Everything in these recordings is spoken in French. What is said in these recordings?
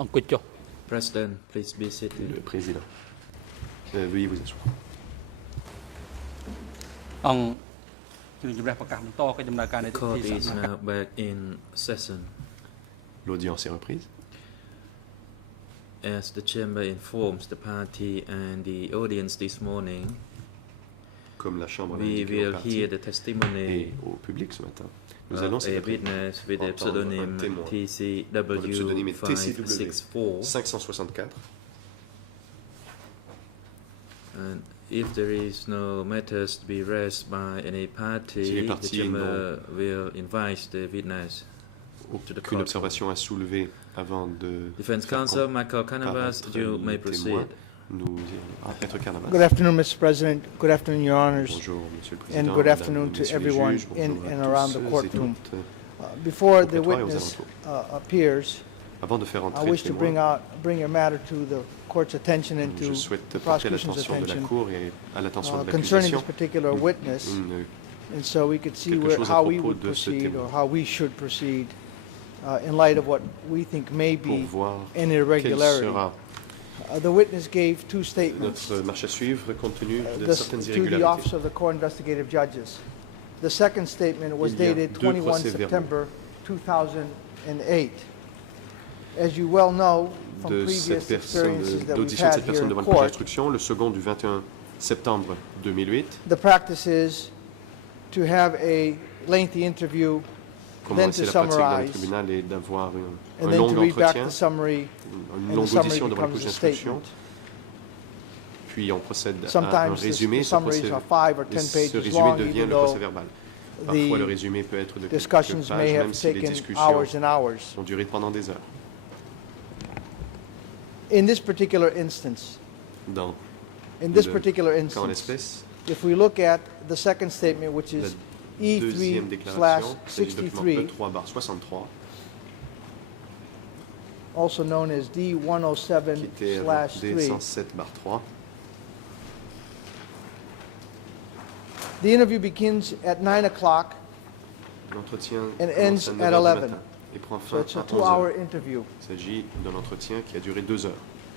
អង្គុយចុះ President, please be seated. Le président. Veuillez vous asseoir. អង្គជំរាបប្រកាសបន្តកិច្ចដំណើរការនៃ The ទី court សា is ធារណៈ now back in session. L'audience est reprise. As the chamber informs the party and the audience this morning, Comme la Chambre l'a we indiqué will au parti hear the testimony et au public ce matin, nous allons of a witness with the entendre un pseudonym témoin. Le TCW pseudonyme est TCW 564. 564. And if there is no matters to be raised by any Si les party, the partis chamber will invite the witness to the Aucune court. observation à soulever avant de Defense faire counsel Michael Canavas, comparaître you le may témoin. proceed. Nous Maître Carnavas. Good afternoon, Mr. President. Good afternoon, Your Honors. Bonjour, Monsieur le And Président. good Mesdames, afternoon to Messieurs les everyone juges, in bonjour à and tous around the et courtroom. toutes. Before the Au prétoire et aux witness alentours. appears, Avant de faire I entrer wish le to témoin, bring your matter to the court's attention and je to souhaite the porter prosecution's l'attention de la attention Cour et à l'attention de concerning l'accusation this particular witness, une and so we could see quelque chose à how we propos would de ce proceed témoin. or how we should proceed in light of what we think may pour be voir an quelle irregularity. sera The witness gave two statements notre marche à suivre compte tenu de certaines to the Office irrégularités. of the Court Investigative Judges. The second statement was Il y a dated deux 21 procès-verbaux. September 2008. As you well know from De previous cette personne, experiences that we've d'audition de had cette here personne in devant le juge court, d'instruction, le second du 21 septembre 2008, the practice is to have a lengthy interview, then commencer to la pratique dans le summarize, tribunal et d'avoir and un then long to read back entretien, the summary, une and the longue summary audition devant le becomes juge a d'instruction, statement. puis on procède à un Sometimes résumé. the Ce summaries are 5 or 10 ce pages résumé long, devient even le though procès-verbal. Parfois, le the résumé peut être de quelques discussions pages, may même have si les taken discussions hours and hours. ont duré pendant des heures. In this particular instance, Dans in this le particular cas en instance, l'espèce, if we look at the second statement, which la is deuxième déclaration, c'est du document E3/63, E3/63, also known as qui était D107/3, D107/3. the interview begins at 9 o'clock, L'entretien And commence ends à at 9 heures du 11. matin et prend so fin it's a à 11 2-hour heures. interview. Il s'agit d'un entretien qui a duré 2 heures.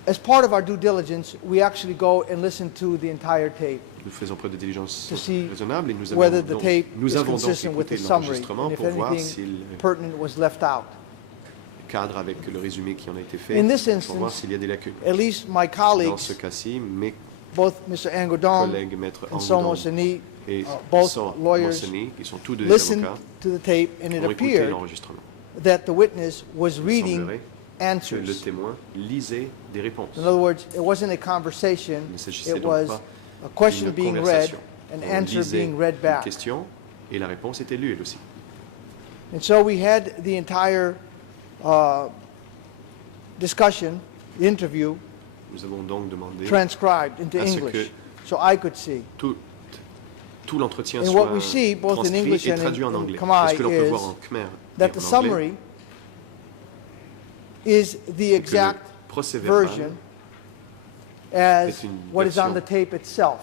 As part of our due diligence, we actually go and listen to the entire tape Nous faisons preuve de diligence to see raisonnable et nous whether avons the donc, tape is donc consistent with the écouté summary, l'enregistrement and if pour voir anything s'il pertinent was left out. cadre avec le résumé qui en a été fait, In this pour voir instance, s'il y a des lacunes. At least my Dans colleagues, ce cas-ci, mes both Mr. Angodong collègues maître and Somo Angodong Sani, et both Sor lawyers, Monseni, qui sont tous deux listened avocats, to the tape, and it ont écouté appeared l'enregistrement. that the witness was Il reading semblerait que le answers. témoin lisait des réponses. In other words, it wasn't a conversation, Il ne s'agissait it donc was pas a question d'une being read, conversation. an On answer lisait being read une back. question et la réponse était lue elle aussi. And so we had the entire discussion, the interview, Nous avons donc demandé transcribed into à ce English, que so I could see. tout l'entretien And soit what we see, both in transcrit English et and traduit en in anglais. Khmer, Ce que l'on peut is voir en khmer et that en the anglais, summary is the que le exact procès verbal version as est une what is on version the tape itself.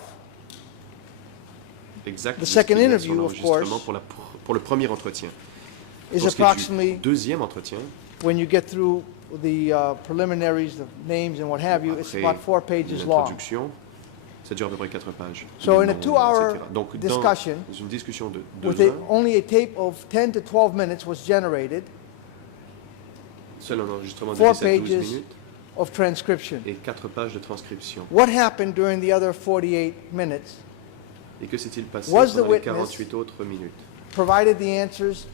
exact The de ce second qu'il y a interview, sur of l'enregistrement course, pour le premier entretien. Is Pour ce qui est approximately du deuxième entretien, when you get through the preliminaries, the names and what have you, it's après about 4 pages long. l'introduction, ça dure à peu près 4 pages. So in a Les noms, 2-hour etc. Donc discussion, dans une discussion de With 2 it, heures, only a tape of 10 to 12 minutes was generated, seul un enregistrement de 4 17 à 12 pages minutes of transcription. et 4 pages de transcription. What happened during the other 48 minutes? Et que s'est-il passé Was the pendant les witness 48 autres minutes? Provided the answers,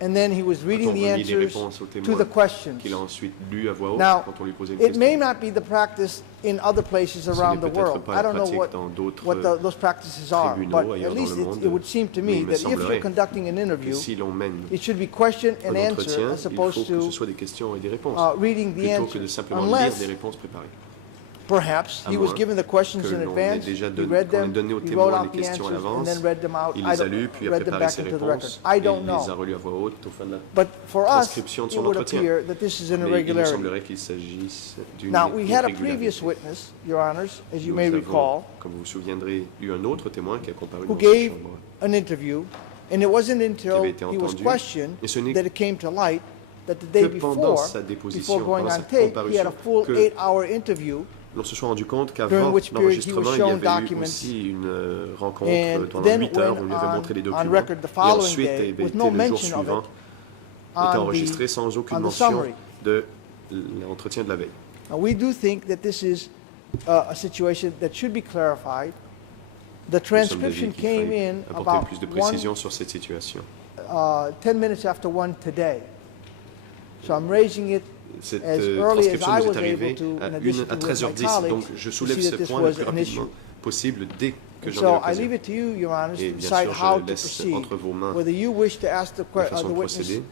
and then he was reading A-t-on the remis les answers réponses au to témoin the questions. qu'il a ensuite lu à voix haute Now, quand on lui posait une it may question? not be the practice in other places around the peut-être world. pas I la don't know pratique what, dans d'autres those practices are, tribunaux but ailleurs at dans least le monde, it would seem to mais me il me that if you're semblerait conducting an Que interview, si l'on mène it should be question un and answer entretien, as il faut opposed que ce to soit des questions et des réponses, reading the plutôt que de answers, simplement lire unless des réponses préparées. perhaps À he was moins given the questions que in l'on ait advance, déjà he read qu'on ait them, donné au he témoin wrote les out the questions à answers, and l'avance, then read them out. il I les a don't- lues, puis a read them préparé back ses into the réponses, record. I et don't il les a know. relues à voix haute au fin de la But for us, transcription de it son would entretien. appear that this is an Mais il me irregularity. semblerait qu'il s'agisse d'une Now, we had a irrégularité. previous witness, Your Honors, as you Nous may avons, recall, comme vous vous souviendrez, eu un autre témoin qui a comparu who dans cette gave chambre. an interview, and it wasn't until avait été he was entendu, questioned et ce n'est that it came to light that the day que pendant before, sa déposition, before going pendant on sa tape, he had a comparution, full que 8-hour interview. l'on se soit rendu compte During qu'avant which period he was l'enregistrement, il y shown avait eu documents. aussi une rencontre And pendant then 8 heures où on when lui avait montré les on documents. record the Et following ensuite, day, eh bien, with été no le jour mention of suivant, it, était on enregistré sans aucune on the mention summary. de l'entretien de la veille. Now, we do think that this is a situation that should be clarified. The Nous sommes d'avis transcription qu'il came fallait in apporter about plus de précision sur cette situation. 10 minutes after 1 today. So I'm raising it Cette as early as transcription I nous was est able arrivée to, à, in addition to with my 13h10, donc colleagues, je to soulève see ce that this point le was plus an issue. rapidement possible dès que And j'en ai so I l'occasion. leave it to you, Your Honor, Et to bien decide sûr, how je to laisse proceed, entre vos mains whether you wish to ask the la façon the de witness procéder.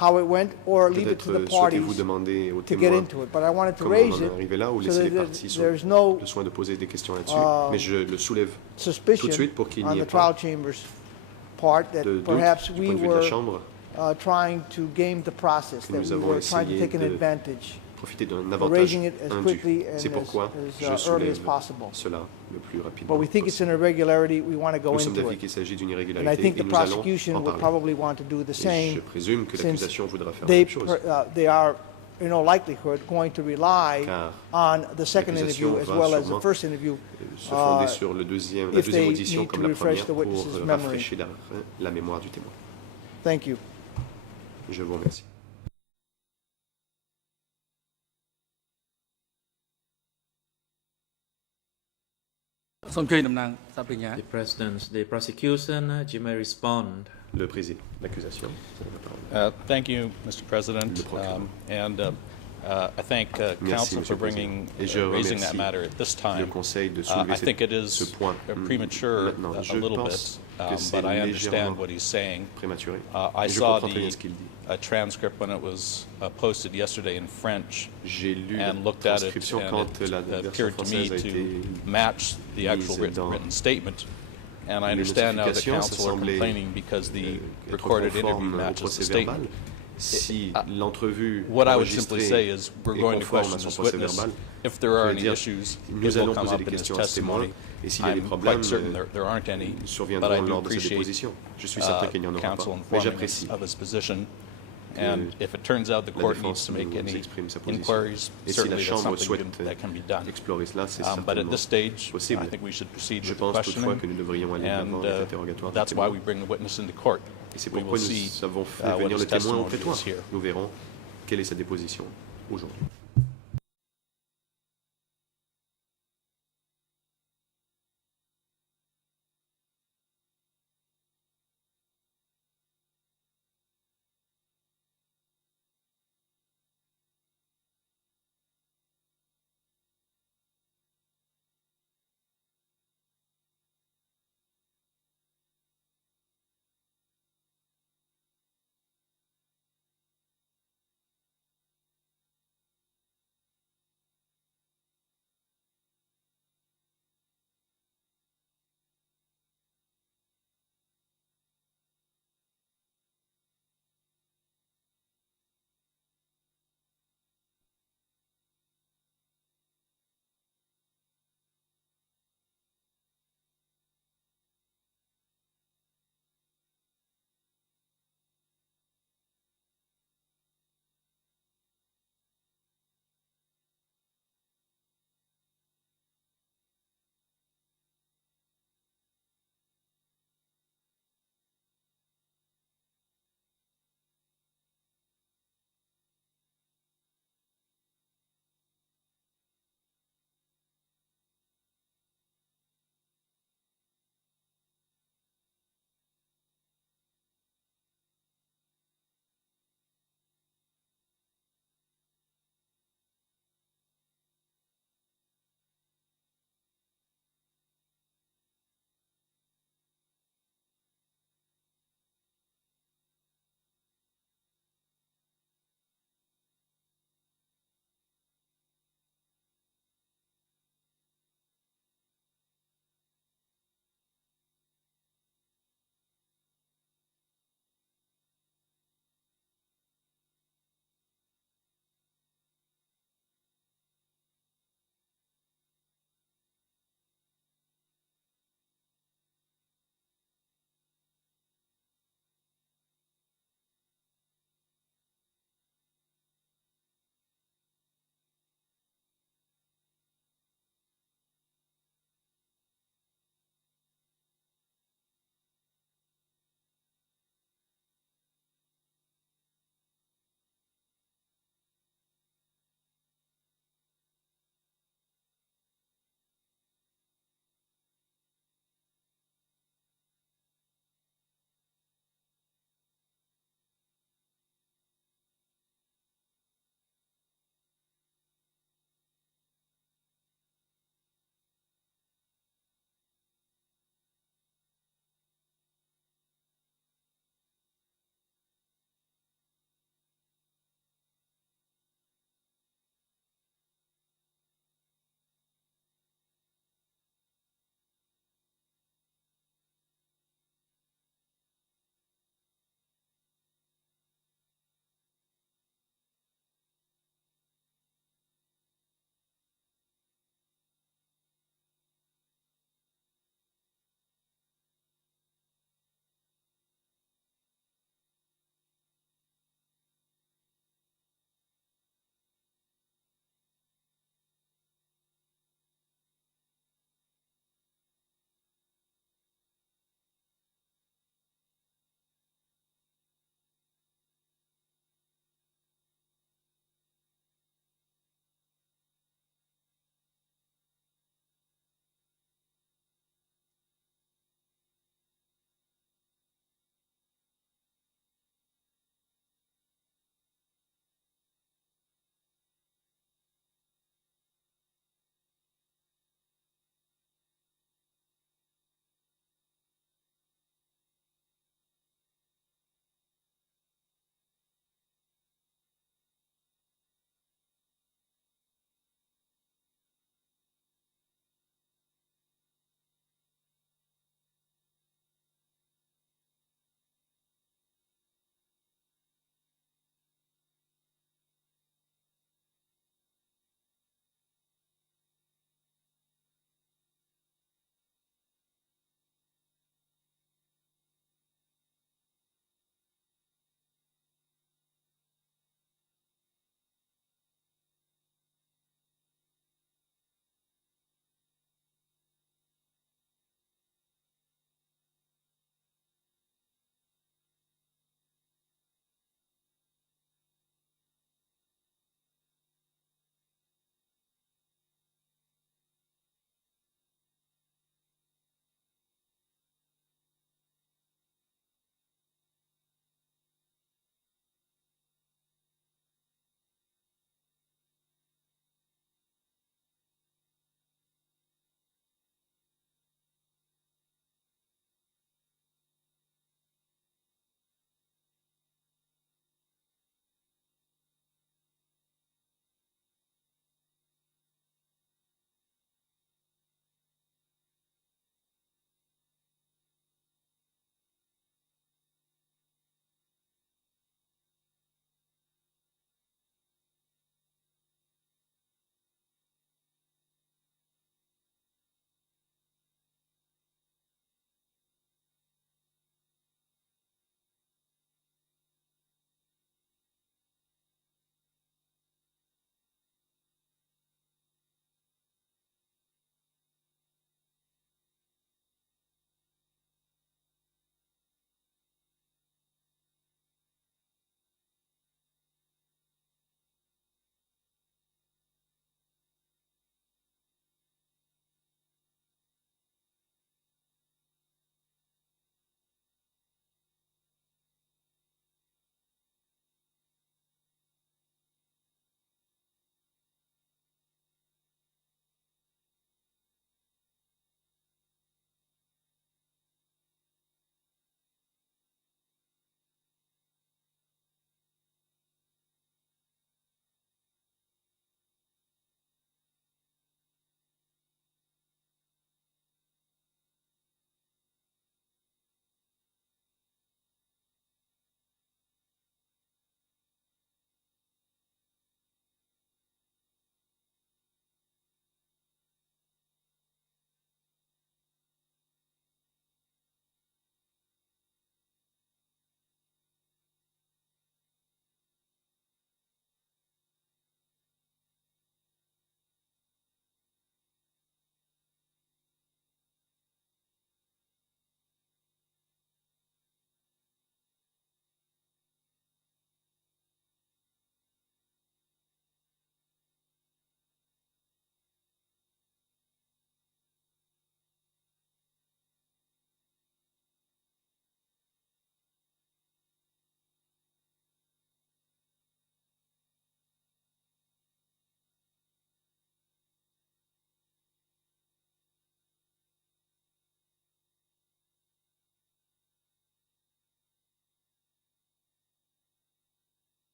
how it went, or leave it to the Peut-être souhaitez-vous parties demander aux to get témoins into it. But I wanted to comment raise on en it est arrivé là ou so laisser les that parties sur there's no le soin de poser des questions là-dessus. Mais je le soulève suspicion tout de suite pour qu'il on n'y ait the pas trial chamber's part that de doute perhaps du we point de vue de la were Chambre, trying to game the process, que that nous we avons were trying to essayé take an de advantage. profiter d'un We're avantage raising it as indu. quickly and C'est pourquoi as je early as soulève possible. cela le plus rapidement But we think it's an possible. irregularity, we want to go Nous sommes into d'avis it. qu'il s'agit d'une And I irrégularité think et the nous allons prosecution en will parler. probably want to do the Et je same, présume que since l'accusation voudra faire la they, même chose. they are, in all likelihood, going to rely Car on the second interview l'accusation as va well as the sûrement first interview. Se fonder sur la if deuxième they audition need comme to la refresh première the pour witness's memory. rafraîchir la mémoire du témoin. Thank you. Je vous remercie. Soomជួយតំណាងសាប្រញ្ញា The President, the prosecution, you may respond. Le président, l'accusation. Thank you, Mr. President, Le procureur. and I thank Merci, counsel Monsieur for le Président. bringing, Et je raising that remercie matter at this Le time. Conseil de soulever I think it is ce point premature maintenant. a Je little pense bit, que c'est but I understand légèrement what he's saying. prématuré. I Et je saw comprends très bien ce qu'il dit. transcript when it was posted yesterday in French J'ai lu la and looked at it, transcription and quand la it version appeared to me française a été to match the actual mise dans written statement. And I les understand now the notifications, ça counsel are semblait, complaining because the être recorded interview conforme au matches the procès verbal. statement. Si l'entrevue What I would simply enregistrée say is we're est going to conforme question à son this procès witness. verbal, If there are je veux any dire, issues, it nous will allons come poser up des in his questions à ce témoin, testimony. et s'il y a des I'm problèmes, quite certain there aren't any, but I surviendront do lors de cette appreciate déposition. Je suis certain qu'il n'y en aura counsel pas. Mais informing us j'apprécie of his position. And if it turns out the la court défense needs to make nous any exprime sa position. inquiries, Et si la certainly that's Chambre something souhaite that can be done. explorer cela, c'est But at certainement this stage, possible. I think we should proceed Je with the pense toutefois questioning. que nous devrions aller de And l'avant avec l'interrogatoire du that's why témoin. we bring the witness into court. Et c'est We pourquoi will see nous avons fait what venir his le témoin au testimony prétoire. is here. Nous verrons quelle est sa déposition aujourd'hui.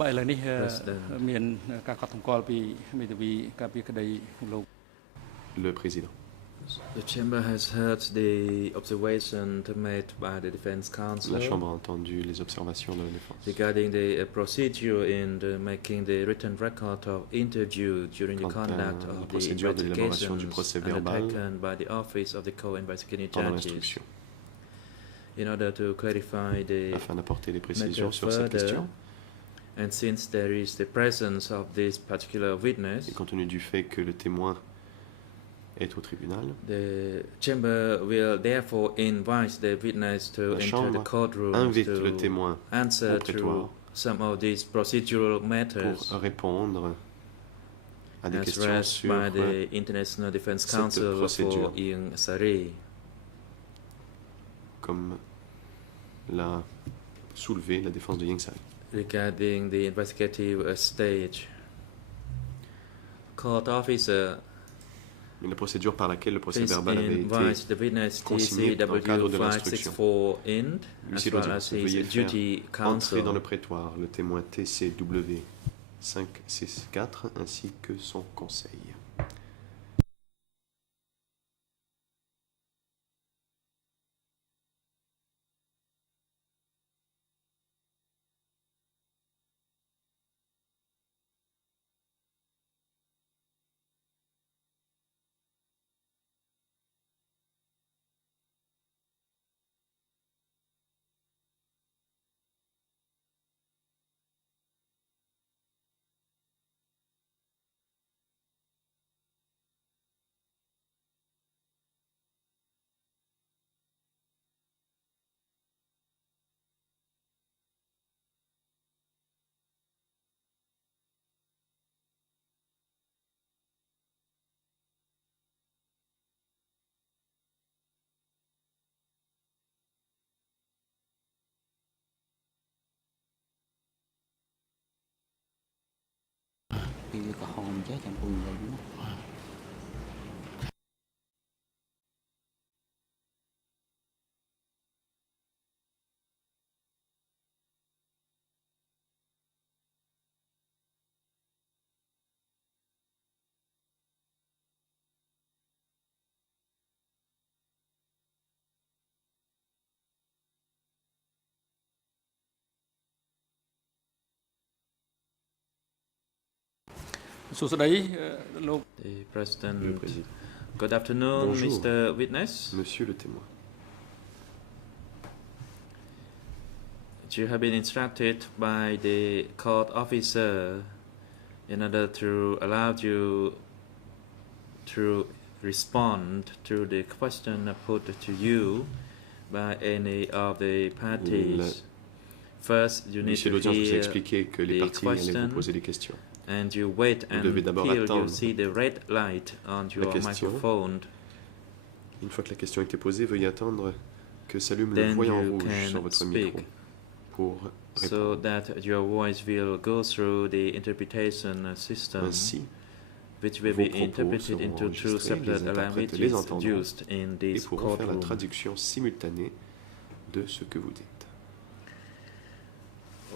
បាទឥឡូវនេះ President មានការកត់សម្គាល់ពីមេធាវីការពារក្តីលោក Le président. The chamber has heard the observation made by the defense La counsel Chambre a entendu les observations de la défense regarding the procedure in making the written record of interview during the quant à conduct la of the procédure de l'élaboration du procès investigations verbal undertaken by the office of the co-investigating pendant judges. l'instruction. In order to clarify the Afin d'apporter des matter précisions sur cette further, question, and since there is the presence of this particular witness, et compte tenu du fait que le témoin est au tribunal, the chamber will therefore invite the witness to la enter the Chambre courtroom invite le to témoin answer au prétoire to some of these procedural pour matters répondre à des as questions raised sur by the International Defense cette Council procédure. for Ieng Sari. comme l'a soulevé la défense de Ieng Sari. Regarding the investigative stage, court officer Mais la procédure par laquelle le procès please verbal avait été invite the witness consigné dans le cadre de TCW l'instruction. 564 IND Lucie as well Laudier, as his veuillez faire duty entrer dans le counsel. prétoire le témoin TCW 564 ainsi que son conseil. The Le President. président. Good afternoon, Bonjour. Mr. Witness. Monsieur le témoin, You have been instructed by the court officer in order to allow you to respond to the question put to you by any of the parties. First, you need Monsieur to l'audience vous a hear expliqué que les the parties allaient question. vous poser des questions. And you wait Vous devez d'abord until you attendre see the red light on your question. microphone. Une fois que la question a été posée, veuillez attendre que s'allume le Then voyant you rouge can sur votre speak. micro pour So répondre. that your voice will go through the interpretation system, Ainsi, which will vos be propos interpreted seront into two enregistrés, separate les interprètes les languages entendront used in et this pourront faire la courtroom. traduction simultanée de ce que vous dites.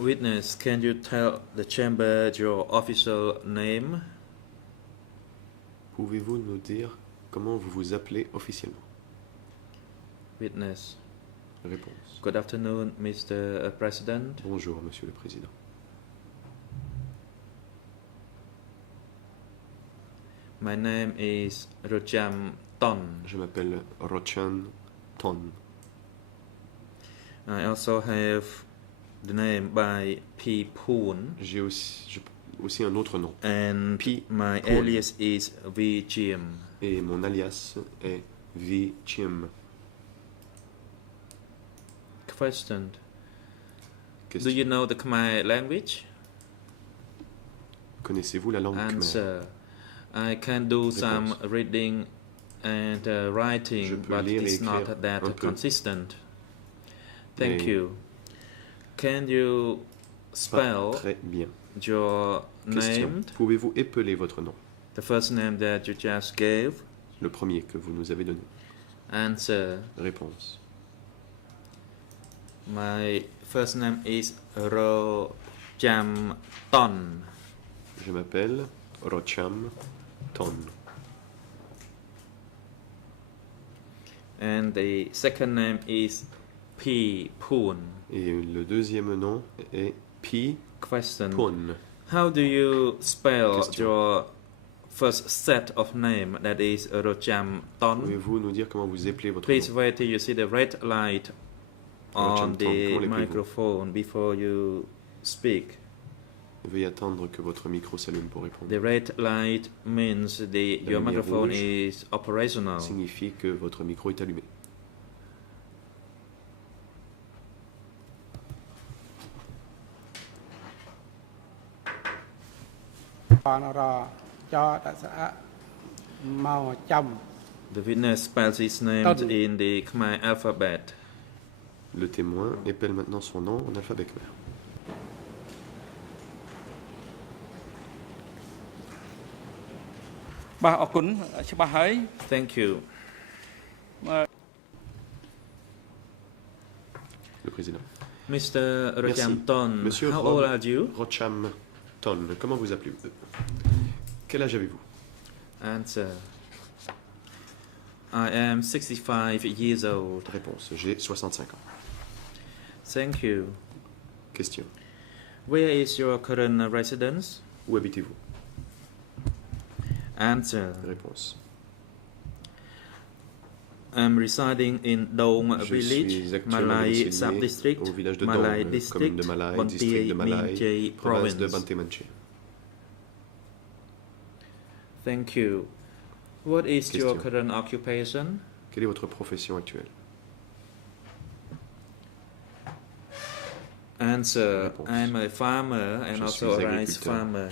Witness, can you tell the chamber your official name? Pouvez-vous nous dire comment vous vous appelez officiellement? Witness. Réponse. Good afternoon, Mr. President. Bonjour, Monsieur le Président. My name is Rojam Ton. Je m'appelle Rochan Ton. I also have the name by P. Poon, J'ai aussi un autre nom. and P. my Poon. alias is V. Jim. Et mon alias est V. Chim. Question. Do Question. you know the Khmer language? Connaissez-vous la langue khmer? Answer. I can do some Réponse. reading and Je writing, peux but lire et it's not écrire that un peu. consistent. Thank Mais- you. Can you Pas spell très bien. your Question. name, Pouvez-vous épeler votre nom? the first name that you just gave? Le premier que vous nous avez donné. Answer. Réponse. My first name is Ro Cham Ton. Je m'appelle Rocham Ton. And the second name is P. Poon. Et le deuxième nom est Pi Question. Pon. How do you spell Question. your first set of name, that is Rocham Ton? Pouvez-vous nous dire comment vous appelez votre Please nom? wait till you see the red light on Rocham Ton, the comment l'écrivez-vous? microphone before you speak. Veuillez attendre que votre micro s'allume pour répondre. The red light means your lumière microphone rouge is operational. Signifie que votre micro est allumé. The witness spells his name Ton. in the Khmer alphabet. Le témoin épelle maintenant son nom en alphabet khmer. Bah, អរគុណច្បាស់ហើយ Thank you. Le président. Mr. Rocham Ton, Monsieur how Ron- old are you? Rocham Ton, comment vous appelez-vous? Quel âge avez-vous? Answer. I am 65 years old. Réponse, j'ai 65 ans. Thank you. Question, Where is your current residence? où habitez-vous? Answer. Réponse, I'm residing in Dong je Village, suis actuellement Malay domicilié Sub-District, au village de Malay Dong, District, commune de Malay, district de Malay, Banteay province de Province. Banteay Menché. Thank you. What is your Question. current occupation? Quelle est votre profession actuelle? Answer. Réponse. I'm a farmer and Je also suis a rice agriculteur. farmer.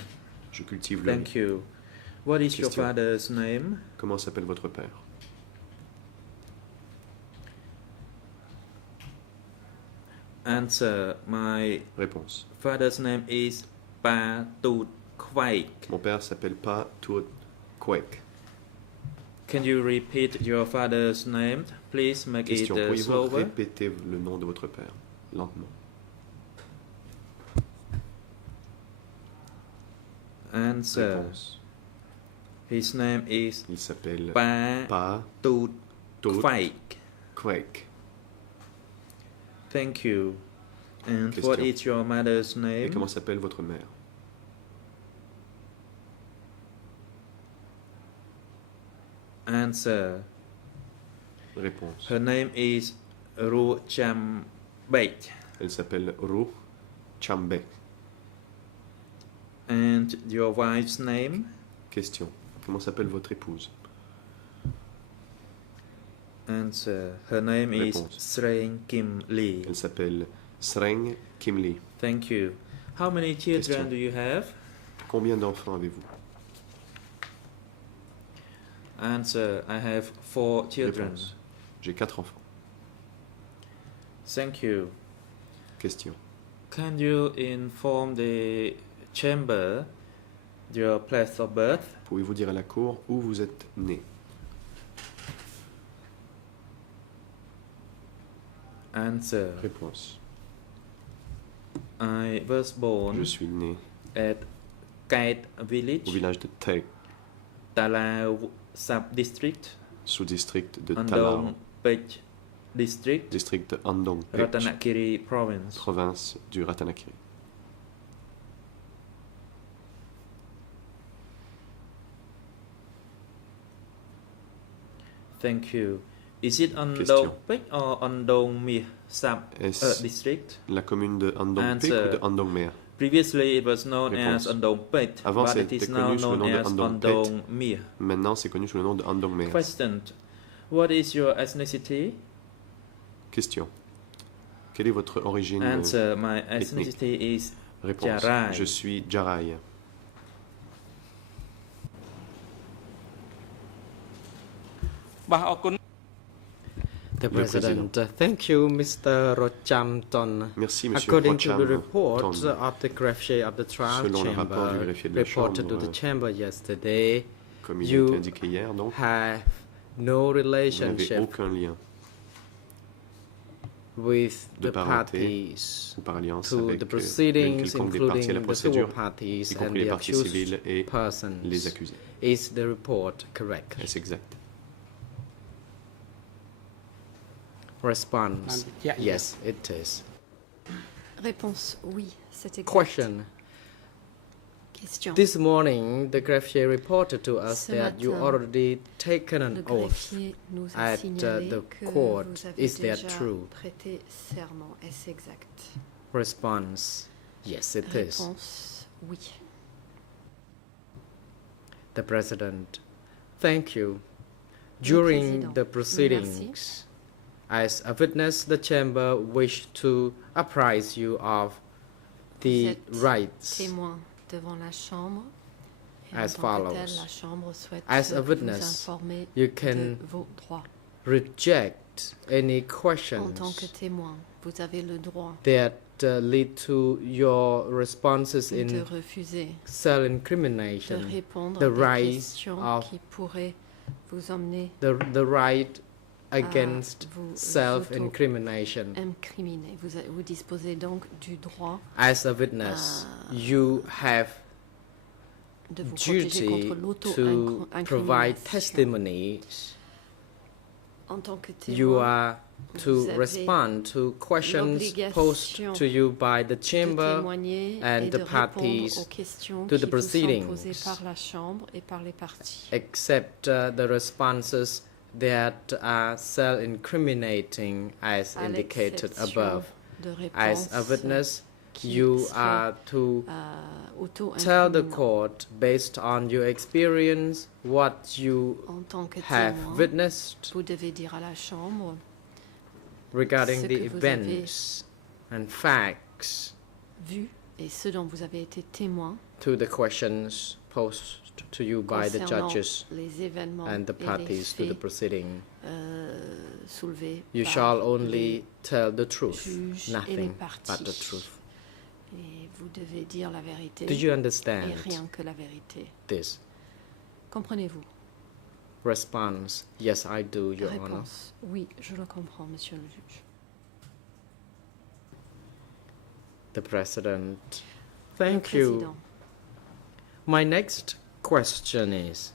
Je cultive le Thank riz. you. What is your Question. father's name? Comment s'appelle votre père? Answer. My Réponse, father's name is Pa Tut Kwaik. mon père s'appelle Pa Tuot Kwek. Can you repeat your father's name? Please make it Question, pourriez-vous slower. répéter le nom de votre père, lentement? Answer. Réponse, His name is il s'appelle Pa Pa Tut Tuot Kwaik. Kwek. Thank you. And Question. what is your mother's Et name? comment s'appelle votre mère? Answer. Réponse, Her name is Ru Cham Bek. elle s'appelle Ru Chambek. And your wife's name? Question, comment s'appelle votre épouse? Answer. Her name is Réponse. Sreng Kim Lee. Elle s'appelle Sreng Kim Lee. Thank you. How many children Question. do you have? Combien d'enfants avez-vous? Answer. I have 4 children. Réponse, j'ai 4 enfants. Thank you. Question, Can you inform the chamber your place of birth? pouvez-vous dire à la cour où vous êtes né? Answer. Réponse, I was born je suis né at Kait au village, village de Taek, Talao sub-district, sous-district de Andong Talao, Pech district, district de Andong Pech, Ratanakiri province. province du Ratanakiri. Thank you. Is it Andong Question. Pech or Andong Mia sub Est-ce district? la commune de Andong Pech Answer. ou de Andong Mea? Previously it was known Réponse. as Andong Pech, Avant, but it c'était is now connu sous le known nom de as Andong Pech. Andong Mia. Maintenant, c'est connu sous le nom de Andong Mea. Question. What is your ethnicity? Question, quelle est votre origine? Answer. My ethnicity is Réponse, Jarai. je suis Jarai. Bah, អរគុណ The Le President. Thank you, Mr. Rochampton. Merci, Monsieur According to Rocham the report Ton. of the greffier of the trial Selon le rapport du chamber greffier de la reported to Chambre, the chamber yesterday, Comme il a You été indiqué hier, donc, have no vous n'avez relationship aucun lien with de the parenté parties ou par alliance to avec the l'une proceedings, quelconque des parties à la including the civil procédure, parties y and compris les the parties accused civiles et les persons. accusés. Is the report correct? Est-ce exact? Response. Yeah. Yes, it is. Réponse oui, c'est exact. Question. Question. This morning, the greffier reported to us Ce that you matin, already taken Le an oath. greffier nous a at, signalé the que court. vous avez Is that déjà true? prêté serment. Est-ce exact? Response. Yes, it is. Réponse oui. The President. Thank you. During Président. the proceedings, as a witness, the Chamber wished to apprise you of the Vous êtes rights Témoin devant la Chambre. Et as en tant que follows. tel, la Chambre souhaite As a vous witness, informer you de can vos droits. reject any En questions tant que témoin, vous avez le droit that lead to your responses de in refuser de self-incrimination, répondre the à des right questions of- qui pourraient vous emmener the right against vous self-incrimination. incriminer. Vous disposez donc du droit As a witness, you have de vous protéger duty contre to provide l'auto-incrimination. testimonies. En tant que You témoin, are vous to avez respond to questions l'obligation posed to you by the de chamber témoigner and et the de parties répondre aux questions to the qui vous sont proceedings. posées par la Chambre et par les parties. except the responses that are self-incriminating as À indicated l'exception above. de As a réponses witness, qui you seraient, are to tell the auto-incriminantes. court, based on your experience, what you En tant que have témoin, witnessed vous devez dire à la Chambre regarding ce the que vous avez events and facts vu et ce dont vous avez été témoin to the questions posed to you by the concernant judges les événements and the et les parties to the faits proceeding. soulevés You par shall les only tell the truth, juges et les nothing but parties. the truth. Et vous devez dire la vérité Do you et understand rien que la vérité. this? Comprenez-vous? Response. Yes, I do, Your Honor. Réponse. Oui, je le comprends, monsieur le juge. The President. Thank Le you. Président. My next question is,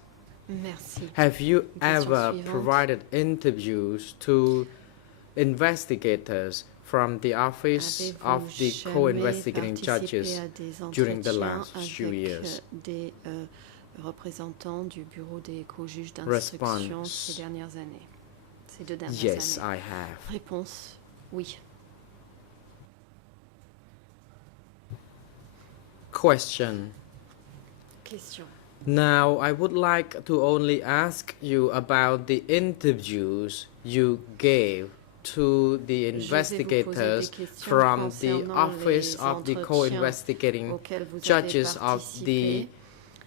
Merci. have you Question ever suivante. provided interviews to investigators from the office Avez-vous of the jamais co-investigating participé judges à des during the entretiens last few avec, years? des représentants du bureau des co-juges d'instruction Response. ces dernières années, ces 2 dernières Yes, années? I have. Réponse. Oui. Question. Question. Now, I would like to only ask you about the interviews you gave to the Je vais vous poser des investigators questions from the concernant office les of the entretiens co-investigating auxquels vous avez judges of the participé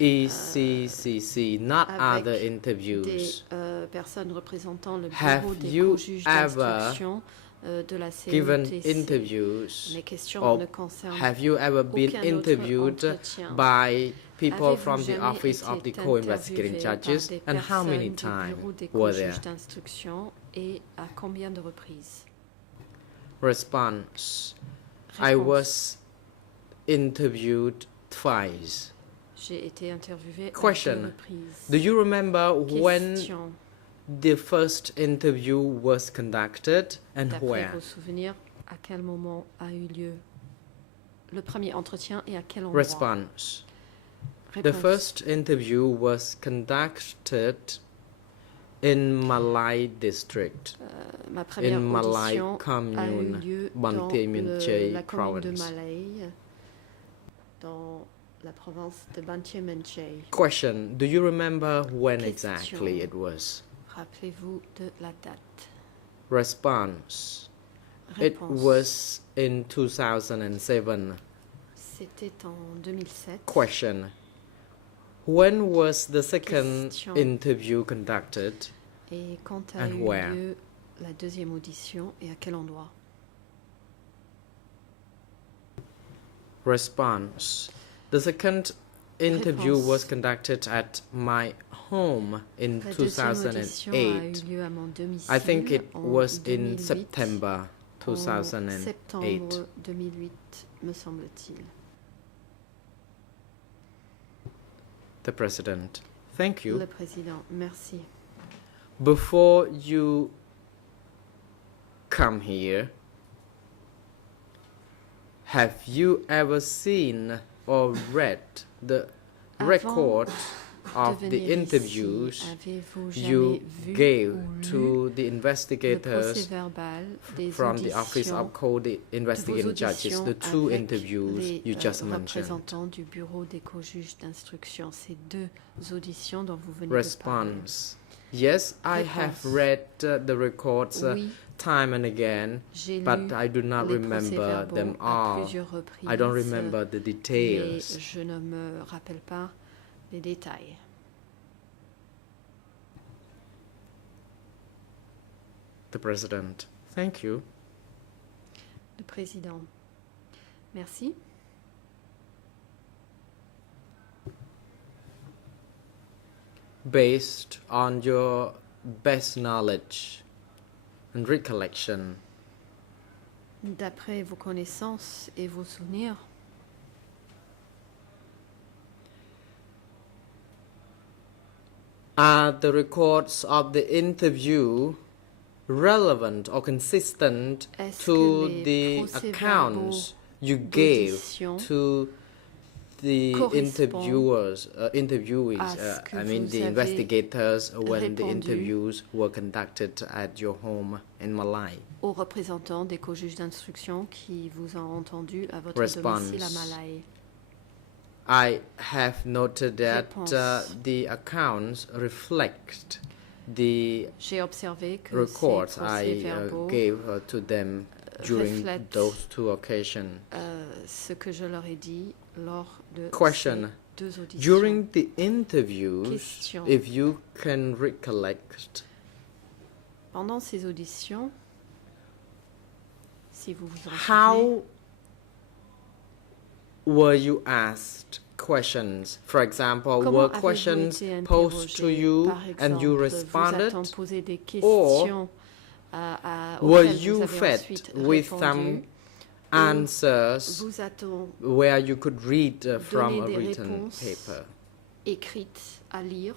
ECCC, not avec other des interviews. personnes représentant le Have bureau des you co-juges ever d'instruction de la Given CETC. interviews, Mes questions or ne concernent have you ever been aucun autre interviewed entretien. by people Avez-vous from the jamais office of the été co-investigating interviewé par judges, des and how many personnes du bureau times des were there? co-juges d'instruction et à combien de reprises? Response. I Réponse. was interviewed twice. J'ai été interviewé à 2 Question. reprises. Do you remember when Question. the first interview was conducted and D'après where? vos souvenirs, à quel moment a eu lieu le premier entretien et à quel endroit? Response. The Réponse. first interview was conducted in Malay district. Ma première in Malay audition a eu commune, lieu Banteay dans Meanchey la commune de province. Malay, dans la province de Banteay Meanchey. Question. Do you remember when Question. exactly it was? Rappelez-vous de la date. Response. Réponse. It was in 2007. C'était en 2007. Question. When was the second Question. interview conducted? Et quand a And eu where? lieu la deuxième audition et à quel endroit? Response. The second interview Réponse. was conducted at my home in La deuxième audition a eu 2008. lieu à mon domicile I think it en was in 2008. September en 2008. septembre 2008, me semble-t-il. The President. Thank you. Le Président, merci. Before you come here, have you ever seen or read the record of De the venir interviews ici, avez-vous you jamais vu gave ou lu to the le investigators procès-verbal des from the Office auditions of Code Investigating de vos Judges, auditions the two avec interviews les you just mentioned? représentants du bureau des co-juges d'instruction, ces deux auditions dont vous venez de parler. Response. Yes, I have Réponse. read the records Oui, time and again, j'ai but lu I do not les remember them procès-verbaux à all. plusieurs reprises, I don't remember the mais details. je ne me rappelle pas les détails. The President. Thank you. Le Président, merci. Based on your best knowledge and recollection, D'après vos connaissances et vos souvenirs, are the records of the interview relevant or consistent est-ce to que les the procès-verbaux accounts you gave d'audition to the interviewers, interviewees, à ce que I mean vous the avez investigators when the répondu interviews were conducted at your home in Malai? aux représentants des co-juges d'instruction qui vous ont entendu à votre Response. domicile à Malaye? I have noted that Réponse. the accounts reflect the J'ai observé que records ces I procès-verbaux gave to them during reflètent those two occasions. ce que je leur ai dit lors de Question. ces deux auditions. During the interviews, Question. if you can recollect, Pendant ces auditions, si vous vous en souvenez, how were you asked questions? For example, comment were avez-vous questions été posed to interrogé? you Par and you exemple, responded? vous a-t-on posé des questions Were auxquelles you vous avez fed ensuite with répondu? some answers Vous a-t-on where you could read from a donné des written réponses paper? écrites à lire?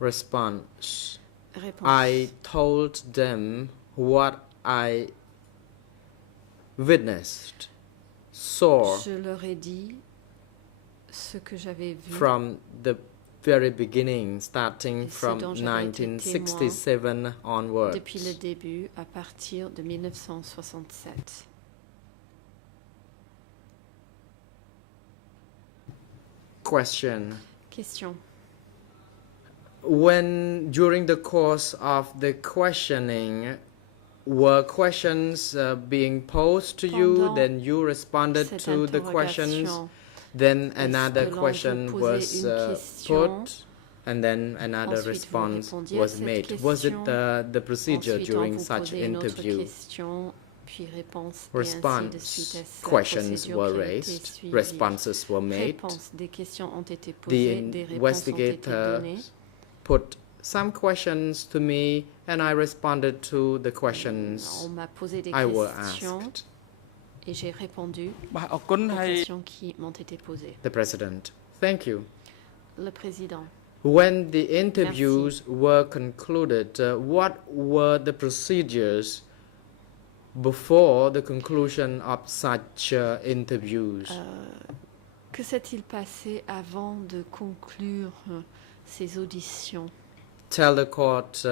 Response. Réponse. I told them what I witnessed, saw Je leur ai dit ce que j'avais vu from the very beginning, starting Et ce from dont j'avais été 1967 onwards. depuis le début, à partir de 1967. Question. Question. When during the course of the questioning, were questions being posed to you, Pendant then you responded Cette to the questions, interrogation, then est-ce another que l'on question vous was posait une question, put, and then another ensuite vous response répondiez à was cette made. Was it question, the procedure ensuite on during vous such posait une autre interview? question, puis réponse, et ainsi de Response. suite. Est-ce la Questions procédure were qui a été raised, suivie? responses were made. Réponse. Des questions ont été posées, des réponses ont été données. Investigators put some questions to me, and I responded to the questions On m'a posé des I were questions asked. et j'ai répondu បាទអរគុណ aux ហើយ questions qui m'ont été posées. The President. Thank you. Le président, When the interviews were concluded, what were the procedures before the conclusion of such interviews? que s'est-il passé avant de conclure ces auditions? Tell the court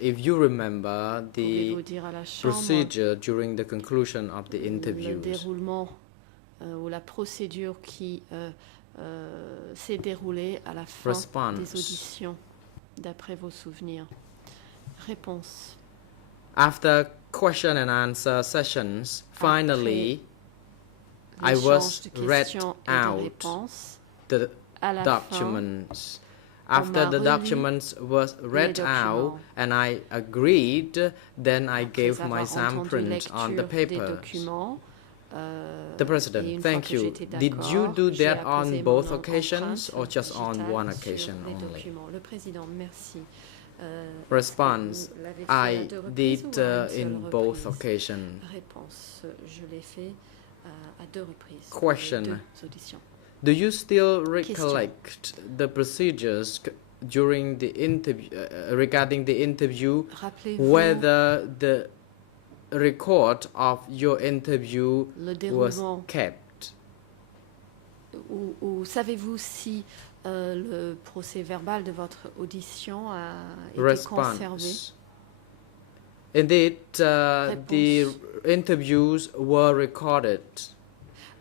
if you remember Pouvez-vous the dire à la Chambre procedure during the conclusion of the le interviews. déroulement ou la procédure qui s'est déroulée à la fin Response. des auditions, d'après vos souvenirs? Réponse. After question and answer sessions, finally, I was L'échange de read questions et de out réponses. the À la fin, documents. on After m'a the relu documents was read out documents. and I agreed, then I après gave my avoir entendu thumbprint on the lecture des papers. documents, The et President, une fois thank que you. j'étais Did you d'accord, do j'ai that apposé on mon both empreinte occasions or just on digitale one sur occasion les only? documents. Le président, merci. Response. Vous l'avez fait à I 2 reprises did ou à une seule in both reprise? occasions. Réponse. Je l'ai fait à 2 reprises. Question. 2 auditions. Do you still recollect the procedures during the interview regarding the interview, Rappelez-vous whether the record of your interview le was déroulement kept? ou savez-vous si le procès verbal de votre audition a été conservé? Response. Indeed, the interviews were recorded.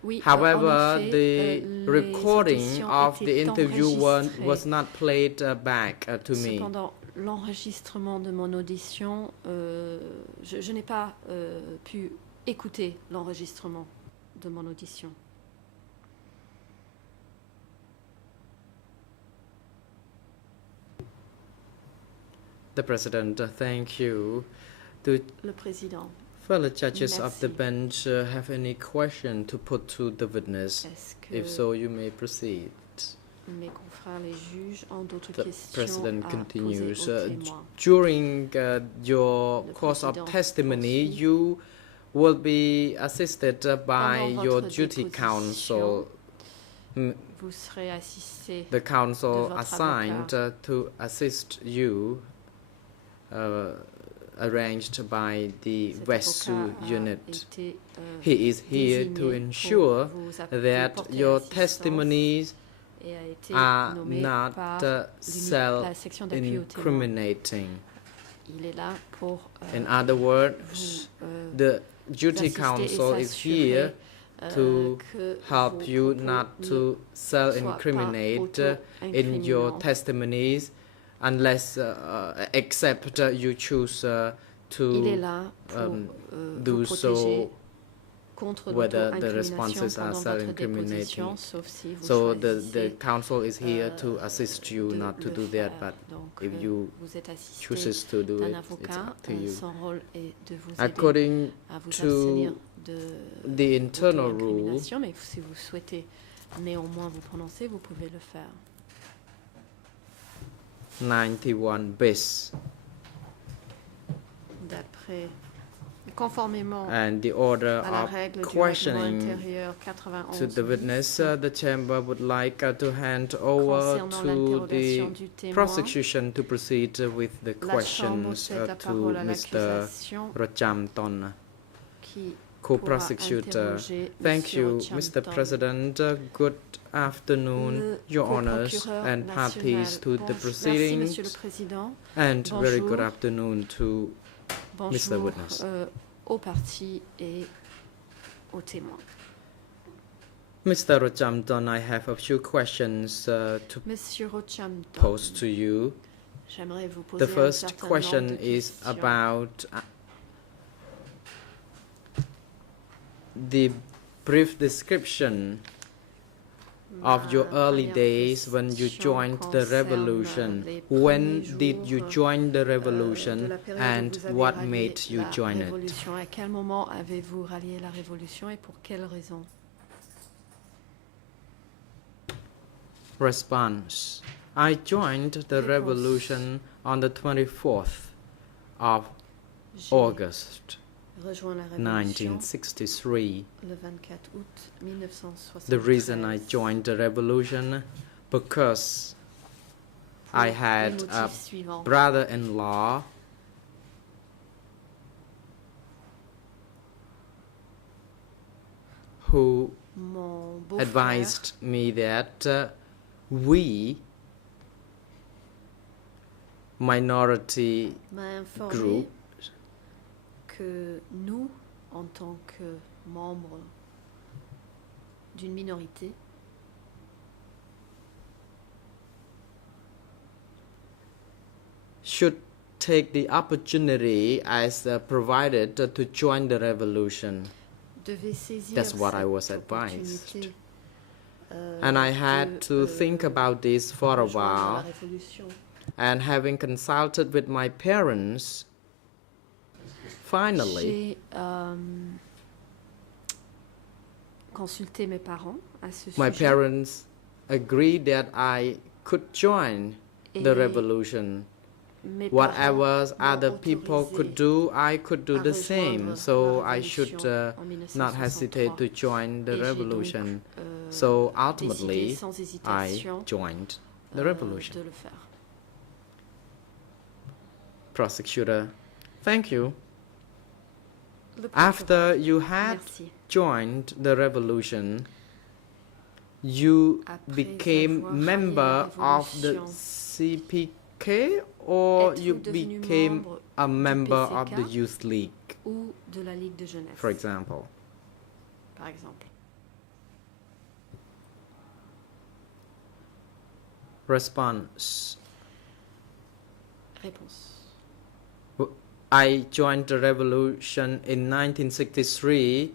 Oui, However, en effet, the les recording auditions of the étaient interview enregistrées. was not played back to me. Cependant, l'enregistrement de mon audition, je n'ai pas pu écouter l'enregistrement de mon audition. The President, thank you. Do Le président, fellow judges of the Merci. bench have any question to put to the witness? est-ce que If so, you may proceed. mes confrères les juges ont d'autres The questions President à continues. poser aux témoins? During your Le course of Président testimony, poursuit. you will be assisted by Pendant your votre duty déposition, counsel. Vous serez assisté The counsel votre assigned avocat. to assist you, arranged by the Cet WESU avocat a unit. été, He is here désigné to pour ensure vous that porter your assistance testimonies et a été are nommé not par la section d'appui aux témoins. self-incriminating. Il est là pour In other words, vous the duty assister et counsel is s'assurer, here to que help vos you propos not ne to self-incriminate in your auto-incriminants. testimonies unless except you choose Il est to là pour do vous protéger so, contre whether the l'auto-incrimination responses are pendant votre self-incriminating. déposition, sauf si vous So the choisissez counsel is here to assist you de not to le do that, faire. but Donc, if you vous êtes assisté chooses to do d'un it, it's avocat, up to you. son rôle est de vous aider According à vous to abstenir de the internal rule, auto-incrimination, mais si vous souhaitez néanmoins vous prononcer, vous pouvez le faire. 91 bis D'après, conformément and the order à la of règle du règlement questioning intérieur 91 to the witness, bis, the chamber would like to hand over concernant to l'interrogation the du témoin, prosecution to proceed with the la Chambre questions cède la to parole à Mr. l'accusation Rochampton, qui co-prosecutor. interroger Thank Monsieur you, Rochampton. Mr. President. Good afternoon, Le Your Honors coprocureur and parties national. to the Merci, proceedings, Monsieur le Président. and very good Bonjour. afternoon to Mr. Bonjour Witness. aux parties et aux témoins. Mr. Rochampton, I have a few questions to Monsieur Rochampton, pose to you. j'aimerais vous poser The un first certain question nombre de is questions. about the brief description of your Ma early première days when you question joined the concerne revolution. les When premiers did you jours, join the de revolution la période où and vous avez what rallié made you la join it? révolution. À quel moment avez-vous rallié la révolution et pour quelles raisons? Response. I joined the Réponse. revolution on the 24th of J'ai August rejoint la révolution 1963. le 24 août 1973. The reason I joined the revolution because Pour I les had motifs a suivants. brother-in-law who Mon beau-frère advised me that we, minority m'a informé group, que nous, en tant que membres d'une minorité, should take the opportunity as provided to join the revolution. devait saisir That's what I cette was advised. opportunité, And I de, had to think about this for a rejoindre la while. révolution. And having consulted with my parents, finally, J'ai consulté mes parents à ce my sujet parents agreed that I could join the et revolution. mes whatever parents m'ont other people could autorisé do, I could do à the same. rejoindre So la I should révolution en not hesitate 1963. to join the Et j'ai donc, revolution. euh, So décidé ultimately, sans I hésitation joined the de revolution. le faire. Prosecutor, thank you. Le After procureur, you had merci. joined the revolution, you Après became avoir rallié member la of the révolution, CPK or êtes-vous you devenu became membre a du member of the PCK? Youth League, ou de la Ligue de jeunesse, for example? par exemple. Response. Réponse. I joined the revolution in 1963.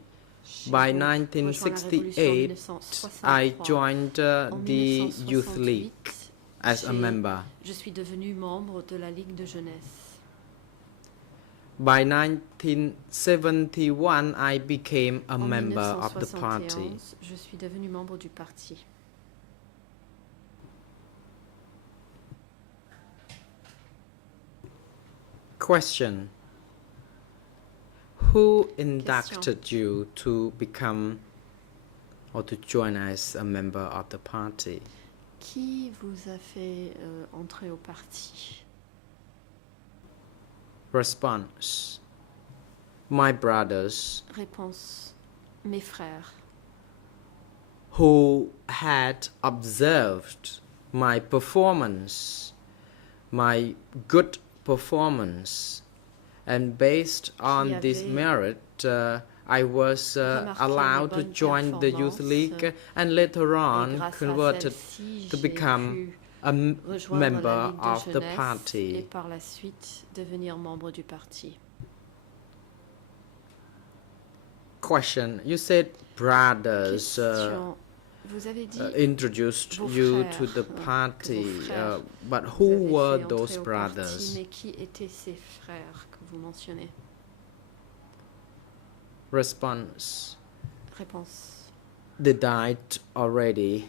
J'ai By donc rejoint la révolution en 1968, 1963. I joined En the Youth 1968, League as a j'ai- member. Je suis devenu membre de la Ligue de jeunesse. By 1971, I became a En member of the party. 1971, je suis devenu membre du parti. Question. Who inducted you to become or to join as a member of the party? Qui vous a fait entrer au parti? Response. My brothers, Réponse. Mes frères, who had observed my performance, my good performance, and based on this avaient merit, I was remarqué allowed mes to bonnes join the Youth performances, League and later et on grâce converted à celle-ci, to j'ai become pu a rejoindre member la Ligue de of the jeunesse et party. par la suite devenir membre du parti. Question. You said brothers Question. Vous avez dit introduced vos you frères, to the que party, vos frères but vous who avez were fait those entrer au brothers? parti, mais qui étaient ces frères que vous mentionnez? Response. Réponse. They died already.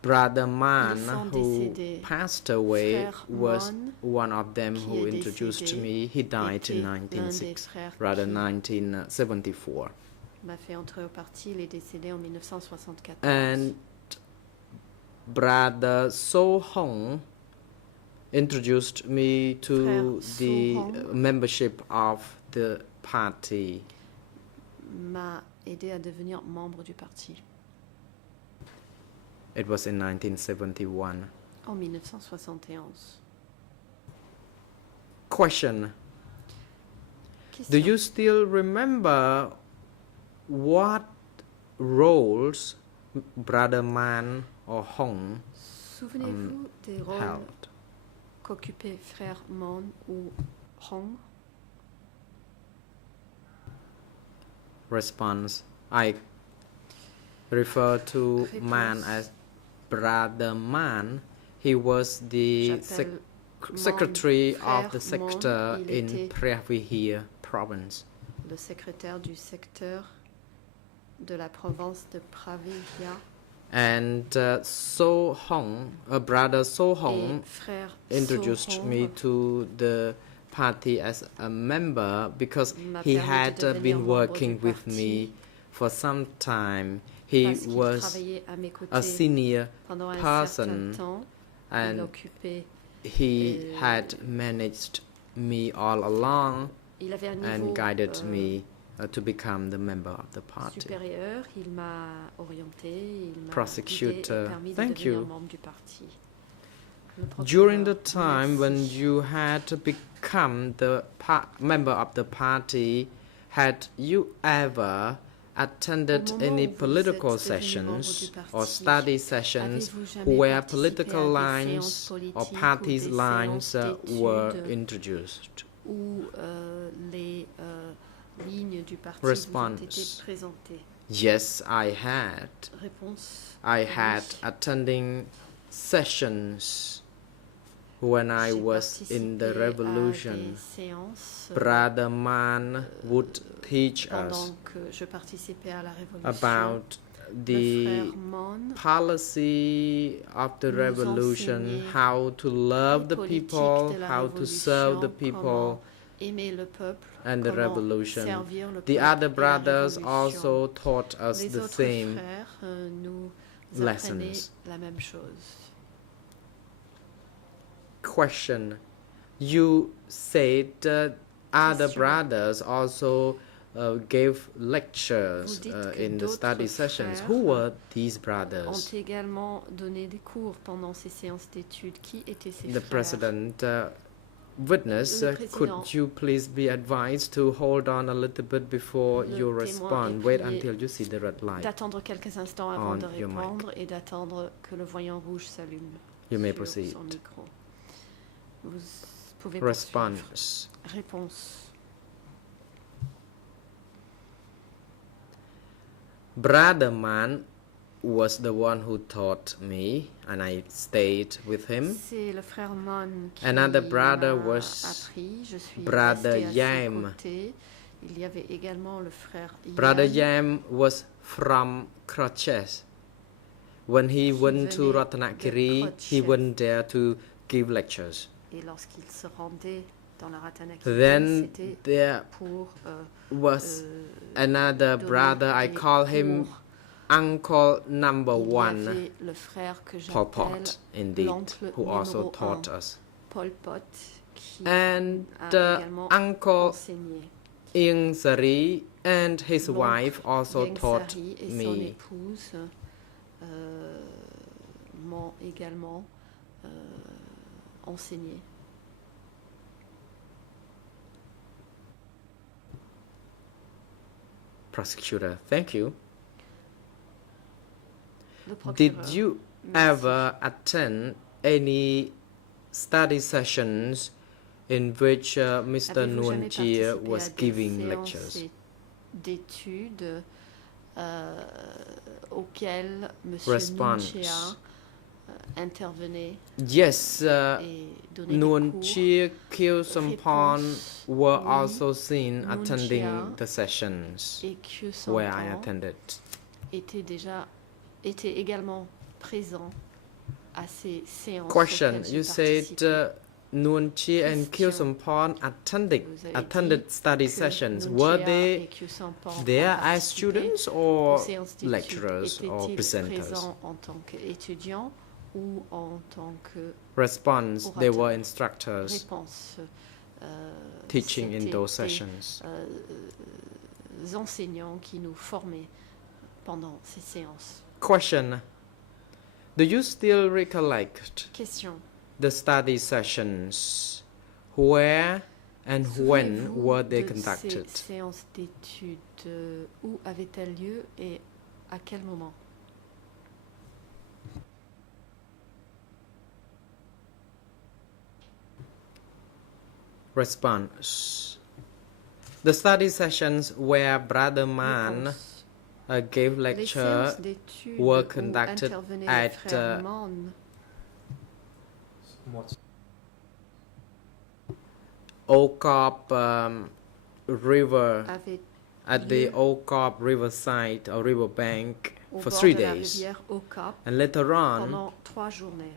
Brother Man, Ils sont who décédés. passed away, Frère was Mon, one of them qui who est introduced décédé, me. He died était in l'un des 1960, frères rather qui 1974. m'a fait entrer au parti. Il est décédé en 1974. And Brother So Hong introduced me to Frère the So Hong. membership of the party. M'a aidé à devenir membre du parti It was in 1971. en 1971. Question. Question. Do you still remember what roles Brother Man or Hong Souvenez-vous des rôles held? qu'occupaient frère Mon ou Hong? Response. I refer to Man Réponse. as Brother Man. He was the J'appelle Mon secretary of the frère Mon. sector Il in était Preahvihear province. le secrétaire du secteur de la province de Pravia And So Hong, Brother So et Hong, frère introduced So me Hong to the party as a member because m'a he permis de had devenir been membre working du with parti me for some time. He parce qu'il was travaillait à mes a côtés senior pendant un person certain temps. Il and occupait, he euh, had managed me all along il avait un niveau and guided me to become the member of the party. supérieur. Il m'a orienté, il m'a Prosecutor, guidé et permis de thank devenir you. membre du parti. Le procureur, During the time when merci. you had become the member of the party, had you ever attended Au moment any où vous political êtes devenu membre sessions du parti, or study sessions avez-vous jamais where participé political à des lines séances or politiques ou parties des lines séances were d'études introduced? où les lignes du parti vous ont Response. été présentées? Yes, I had. Réponse. I oui. had attending sessions when I J'ai was in the participé à revolution. des séances Brother Man would teach us pendant que je participais à la révolution about the frère Mon policy of the nous revolution, enseignait how to love les the politiques people, de la how to serve the révolution, people, comment aimer le peuple, and the comment revolution. servir le The peuple other et la brothers révolution. also taught us Les the autres same frères nous apprenaient lessons. la même chose. Question. You said other Question. brothers also gave Vous lectures dites que in the d'autres study sessions. frères Who were these ont brothers? également donné des cours pendant ces séances d'études. Qui étaient ces The frères? president witness, Le président. could you please be advised to hold on a little bit before Le you témoin respond? est Wait prié until you see the red light. D'attendre quelques instants avant on de your mic. répondre et d'attendre que le voyant rouge s'allume You may sur proceed. son micro. Vous pouvez poursuivre. Response. Réponse. Brother Man was the one who taught me, and I stayed with him. C'est le frère Mon qui Another brother m'a was appris. Je suis Brother restée à ses Yam. côtés. Il y avait également le frère Brother Yam. Yam was from Crutches. When he went to venait de Ratanakiri, he Crutches. went there to give lectures. Et lorsqu'il se rendait dans la Ratanakiri, Then c'était there pour was euh, another donner brother, I des call him cours. Uncle Number Il y One, avait le frère que Pol j'appelle Pot, indeed, l'oncle who also numéro taught un. us. Pol Pot, qui And a également Uncle enseigné. Ieng Sari and his L'oncle wife also Yang taught Sari et son me. épouse m'ont également enseigné. Prosecutor, thank you. Le Did procureur, you merci. ever attend any study sessions in which Mr. Avez-vous jamais Nguyen Chia participé was à des giving séances lectures? d'études auxquelles M. Response. Nunchia intervenait Yes, et donnait des Nguyen cours. Chia, Kyo Sampon Réponse, were oui. also seen Nguyen attending Chia the sessions Et que where I Sampan attended. était également présent à ces séances. Question, auxquelles j'ai you said participé. Nguyen Chia and Kyo Question. Sampon Vous avez attended dit study que sessions. Nunchia Were et they que Sampan there ont as participé students aux or séances d'études. lecturers or Étaient-ils presenters? présents en tant qu'étudiants ou en tant que Response, they were Orateur. instructors réponse teaching in c'était those des, sessions. enseignants qui nous formaient pendant ces séances. Question, do you still recollect Question. the study sessions? Where and when Souvenez-vous were they de conducted? Ces séances d'études, où avaient-elles lieu et à quel moment? Response, the study sessions where Brother Man Réponse. gave Les lecture séances d'études were où conducted intervenaient les at frères Mon Okop River, avaient at the lieu Okop riverside or riverbank au for bord 3 de la days. rivière Okap And later on, pendant 3 journées.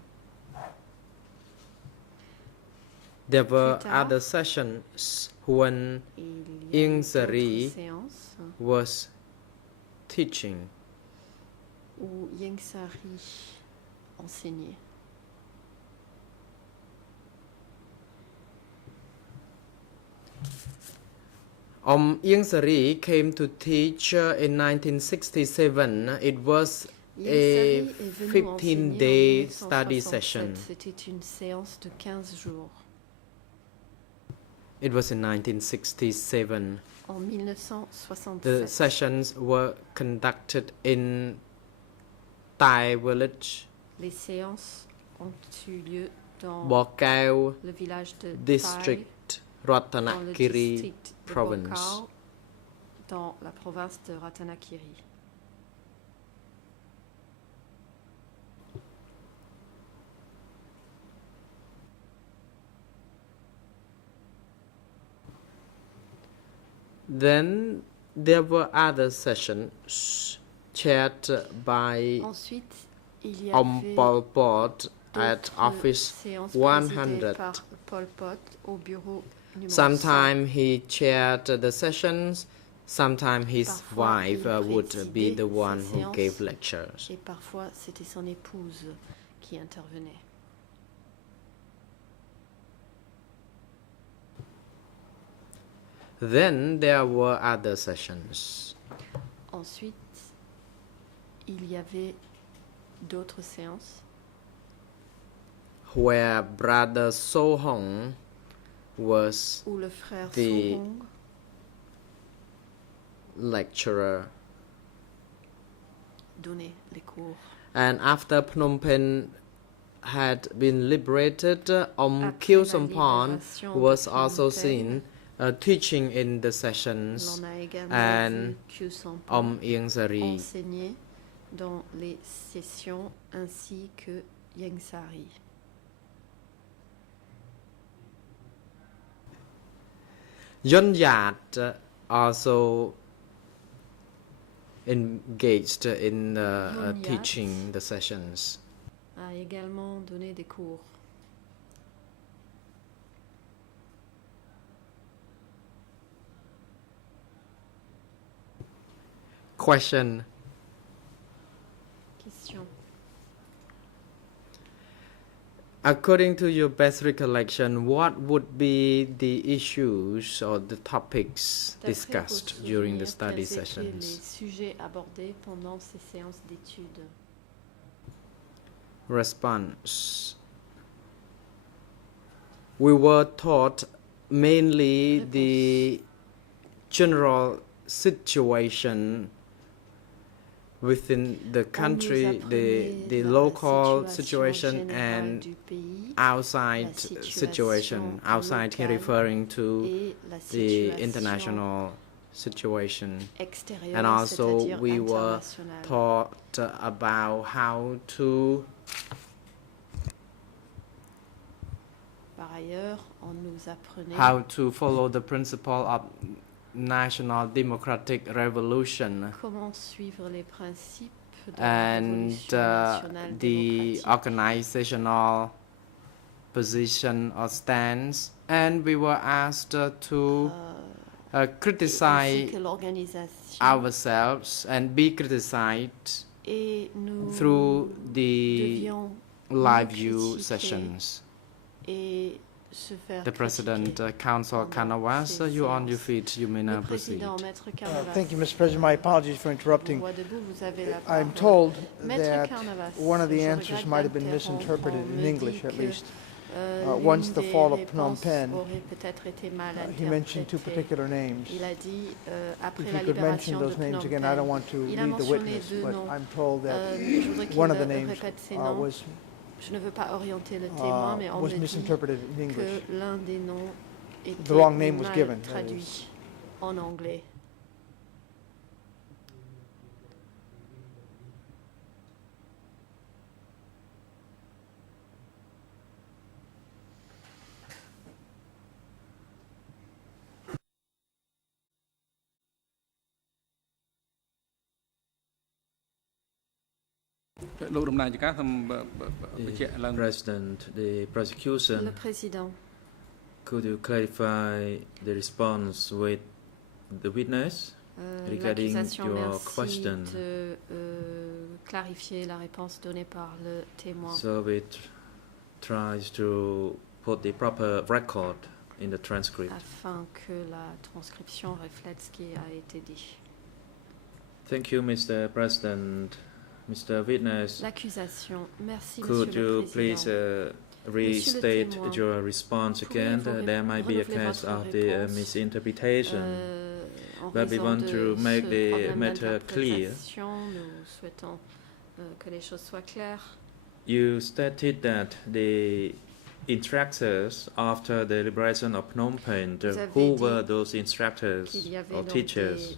there were Plus tard, other sessions when Il y a Ieng eu Sari d'autres séances was teaching. où Yang Sari enseignait. Ieng Sari came to teach in 1967. It was Yang a Sari est venu 15-day enseigner en study 1967. session. C'était une séance de 15 jours. It was in 1967. En The 1967, sessions were conducted in Thai village, les séances ont eu lieu dans Bokao le village de district, Thai, dans le Ratanakiri district de province. Bokao, dans la province de Ratanakiri. Then there were other sessions chaired by Ensuite, il y Om avait Pol Pot at d'autres office séances présidées 100. par Pol Pot au bureau numéro 100. Sometimes he chaired the sessions, sometimes his Parfois, wife il would be présidait the one ces who séances. gave lectures. Et parfois, c'était son épouse qui intervenait. Then there were other sessions Ensuite, il y avait d'autres séances where Brother So Hong was où le frère The- Sohong lecturer. donnait les cours. And after Phnom Penh had been liberated, Om Après Kyew la Samphan libération de was Phnom also Penh, seen teaching in the sessions, l'on a également and vu Kyu Samphan Om Ieng Sari. enseigner dans les sessions ainsi que Ieng Sari. Yon Yat also engaged in Yon Yat teaching the sessions. A également donné des cours. Question: Question. according to your best recollection, what would be the issues or the topics D'après discussed vos during the souvenirs, study quels étaient sessions? les sujets abordés pendant ces séances d'études? Response: we were taught mainly the general situation within the country, On nous the apprenait la local situation situation, générale and du pays outside la situation situation. Outside here locale referring to et la the situation international situation. extérieure, And also c'est-à-dire we were internationale. taught about how to Par ailleurs, on nous apprenait follow the principle of national democratic revolution comment suivre les principes de la and révolution nationale the démocratique. organizational position or stance, and we were asked to Ainsi criticize que l'organisation. ourselves and be criticized Et nous through the devions live nous view critiquer sessions. et se faire The President, critiquer. Council pendant Kanawaz, ces you on your séances. feet, you may Le now proceed. président, Maître Carnavas. Thank you, Mr. President. My apologies for Vous interrupting. voix debout, vous avez la parole. I'm told Maître that Carnavas, one of the je answers regrette might have been d'interrompre. misinterpreted On in me dit English, at que, least. l'une Once the des fall of Phnom réponses Penh, aurait peut-être été mal he mentioned two interprétée. particular names. Il a dit après If la you could mention libération de those names Phnom again, I don't Penh. want to Il a lead the mentionné witness, deux but noms. I'm told that Je voudrais qu'il one of the names répète ces noms. was Je ne veux pas orienter le témoin, mais on me dit misinterpreted in English. que l'un des noms était The wrong name was mal given, that traduit en anglais.លោកតំណាងជាការសូមបញ្ជាក់ឡើង The President, the Le prosecution, président, could you clarify the response with the witness regarding l'accusation, your merci question? de clarifier la réponse donnée par le témoin. So it tries to put the proper record in the transcript. Afin que la transcription reflète ce qui a été dit. Thank you, Mr. President. Mr. Witness, L'accusation, merci could Monsieur you le please Président. restate témoin, your response again? pouvez-vous There might be a renouveler case votre of the réponse, misinterpretation. En But we raison want de to make ce the problème matter clear. d'interprétation, nous souhaitons que les choses soient claires. You stated that the instructors after the liberation of Phnom Penh, Vous avez who dit were those instructors qu'il y avait or donc teachers? des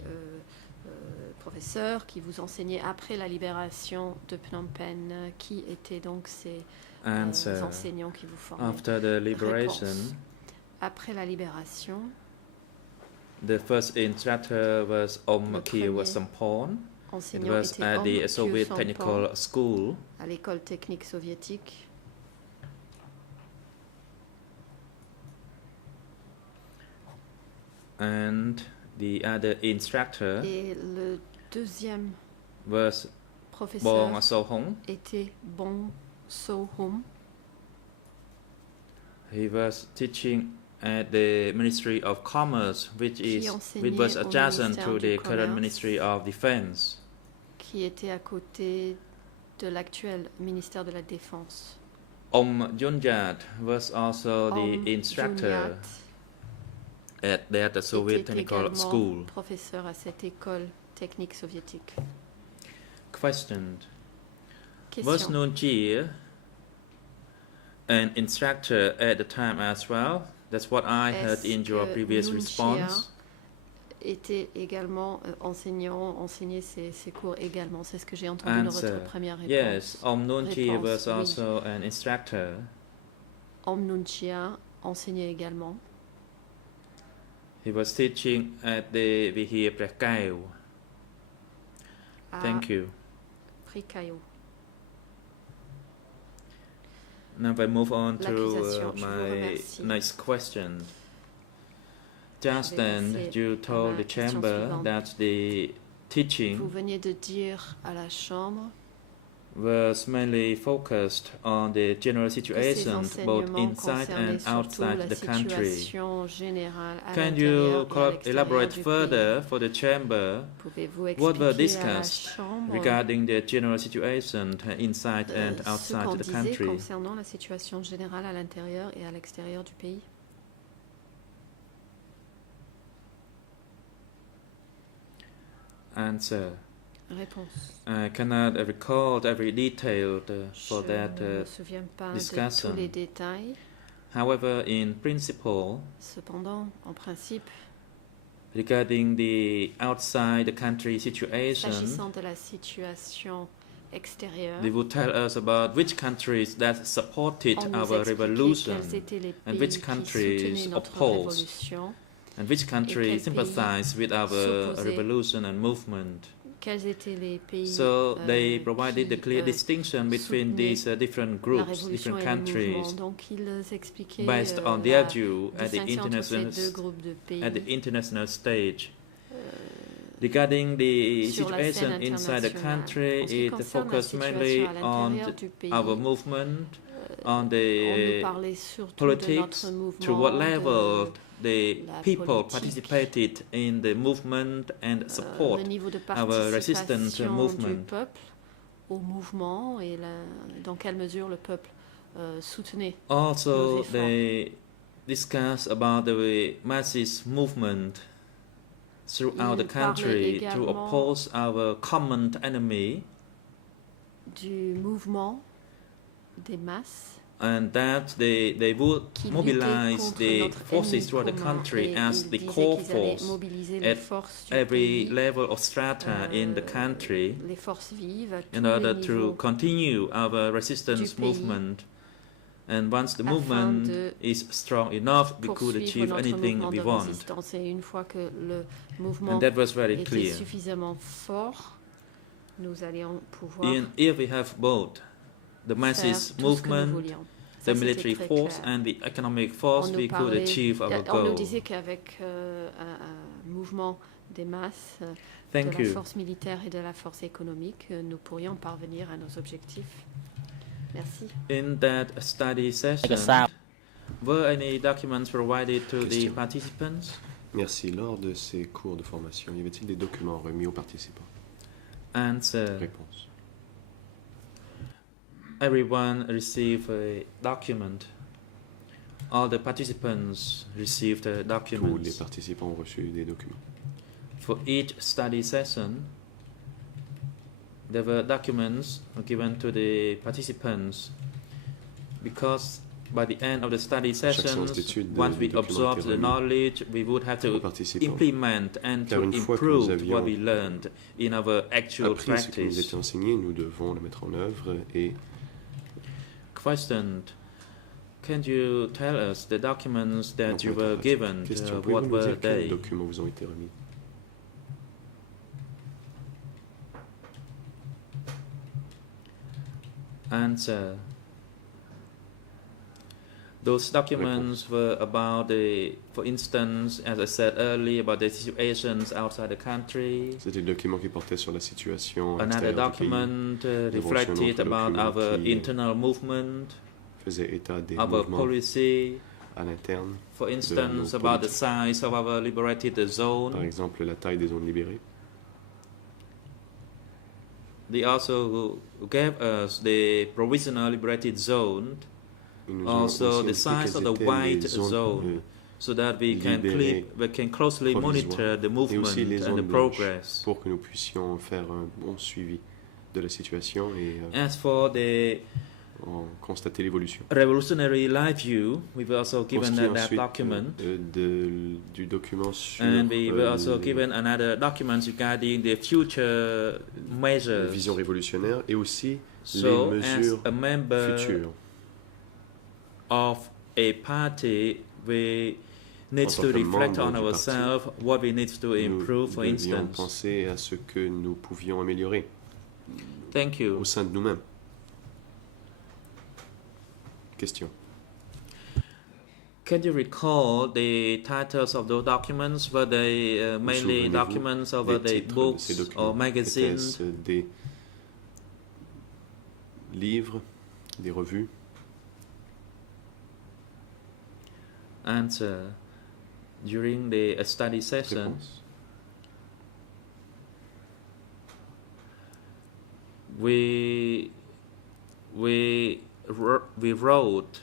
professeurs qui vous enseignaient après la libération de Phnom Penh. Qui étaient donc ces Answer. enseignants qui vous formaient? After the liberation, Après la libération, the first instructor was Om Le Kyew premier Samphan, enseignants was étaient at hommes, the Kyu Soviet Sampan, Technical School. à l'école technique soviétique. And the other instructor Et le deuxième was professeur Bong So-hong. était Bong So-hum. He was teaching at the Ministry of Commerce, which was enseignait au adjacent ministère to du the current Commerce. Ministry of Defense. Qui était à côté de l'actuel ministère de la Défense. Junyat was also the Om instructor Junyat at that Soviet était Technical également School. professeur à cette école technique soviétique. Question. Was Question. Noon Jie an instructor at the time as well? That's what I heard Est-ce in your que previous Noon response. était également enseignant, enseignait ses cours également. C'est ce que j'ai entendu dans Answer. votre première réponse. Yes, Noon Jie Réponse, was oui. also an instructor. Om Noon Chia enseignait également. He was teaching at the Vihir Prakau. À Thank you. Prikayo. Now I move on to L'accusation, je vous my remercie. next question. Just Je vais then, passer you à told ma the question chamber suivante. that the Vous teaching veniez de dire à la Chambre was mainly focused on the general que ces situation both enseignements inside concernaient and surtout outside la the country. situation générale à Can l'intérieur you et à l'extérieur elaborate du further for the chamber pays. Pouvez-vous what were expliquer à la discussed Chambre regarding the general situation inside and ce outside qu'on the disait country? concernant la situation générale à l'intérieur et à l'extérieur du pays? Answer. Réponse. I cannot recall every detail for Je that. ne me souviens pas de discussion. tous les détails. However, in principle, Cependant, en principe, regarding the outside the country situation, s'agissant de la situation extérieure, they would tell us about which countries that supported on nous our expliquait revolution quels étaient les and pays which qui countries soutenaient notre opposed révolution, and which countries quels sympathized with our s'opposaient. revolution and movement. quels étaient les pays So they provided the qui, clear distinction between soutenaient these different la groups, révolution different et le mouvement. countries, Donc ils expliquaient based on la their view at the distinction entre ces international deux groupes de pays at the international stage. Regarding the sur la scène situation inside the internationale. country, En ce qui it concerne la focused mainly situation à on l'intérieur du pays, our movement, on on nous the parlait surtout de politics, notre mouvement, to what level de the la people politique, participated in the movement and support le niveau de our resistance participation du movement. peuple au mouvement et dans quelle mesure le peuple soutenait. Nos Also, efforts. they discuss about the masses movement throughout the Ils parlaient country to également oppose our common enemy, Du mouvement des masses and that they would qui mobilize luttait contre the notre forces ennemi throughout the commun. country Et as ils the disaient core qu'ils allaient force mobiliser les at forces du every pays, level of strata in the country les forces vives à tous in les order niveaux to continue our resistance du pays, movement. And once the afin movement de is strong enough, we could poursuivre achieve notre anything mouvement we de want. résistance. Et une fois que le mouvement And that was very était clear. suffisamment fort, nous allions pouvoir And if we have both the faire masses tout ce que nous movement, voulions. the Ça, c'était military très force, clair. and the economic On force, nous we could parlait- achieve our on nous goal. disait qu'avec un mouvement des masses, Thank de la you. force militaire et de la force économique, nous pourrions parvenir à nos objectifs. Merci. In that study session, were any documents provided to the Question. participants? Merci. Lors de ces cours de formation, y avait-il des documents remis aux participants? Answer. Réponse. Everyone received a document. All the participants received Tous les documents. participants ont reçu des documents. For each study session, there were documents given to the participants because by the end of the study séance sessions, d'étude, once we des documents absorb étaient the remis knowledge, we would have aux to participants. implement and Car to une fois que nous improve avions what we learned in our actual Après ce qui nous practice. était enseigné, nous devons le mettre en œuvre et Question. Can you tell us the documents that donc, you were given? Question. What Pouvez-vous nous were dire quels they? documents vous ont été remis? Answer. Those documents were about for instance, as I said earlier, about the situations outside the country. C'était le document qui portait sur la situation Another extérieure du pays, document Nous reflected mentionnons about le document our qui internal movement, faisait état des our mouvements policy, à l'interne, for instance, about the size of our liberated par zone. exemple la taille des zones libérées. They also gave us the provisional liberated zone, Ils nous ont also aussi the indiqué size of quelles the étaient white les zones, zone, so that we can closely provisoires, monitor the et movement aussi les and zones the blanches progress. pour que nous puissions faire un bon suivi de la situation et As for the constater l'évolution. revolutionary life view, we were also Pour ce given qui est that ensuite document, du document sur and we were also les given another document regarding the future measures. visions révolutionnaires et aussi So, les as mesures a member futures. of a party, we need En tant to que reflect membre on du parti, ourselves, what we need to improve, for Nous devions instance. penser à ce que nous pouvions améliorer Thank you. au sein de nous-mêmes. Question. Can you recall the titles of those documents? Were they mainly souvenez-vous documents of des the titres de books ces or documents? magazines? Était-ce des livres, des revues? Answer. During the study session, Réponse. we wrote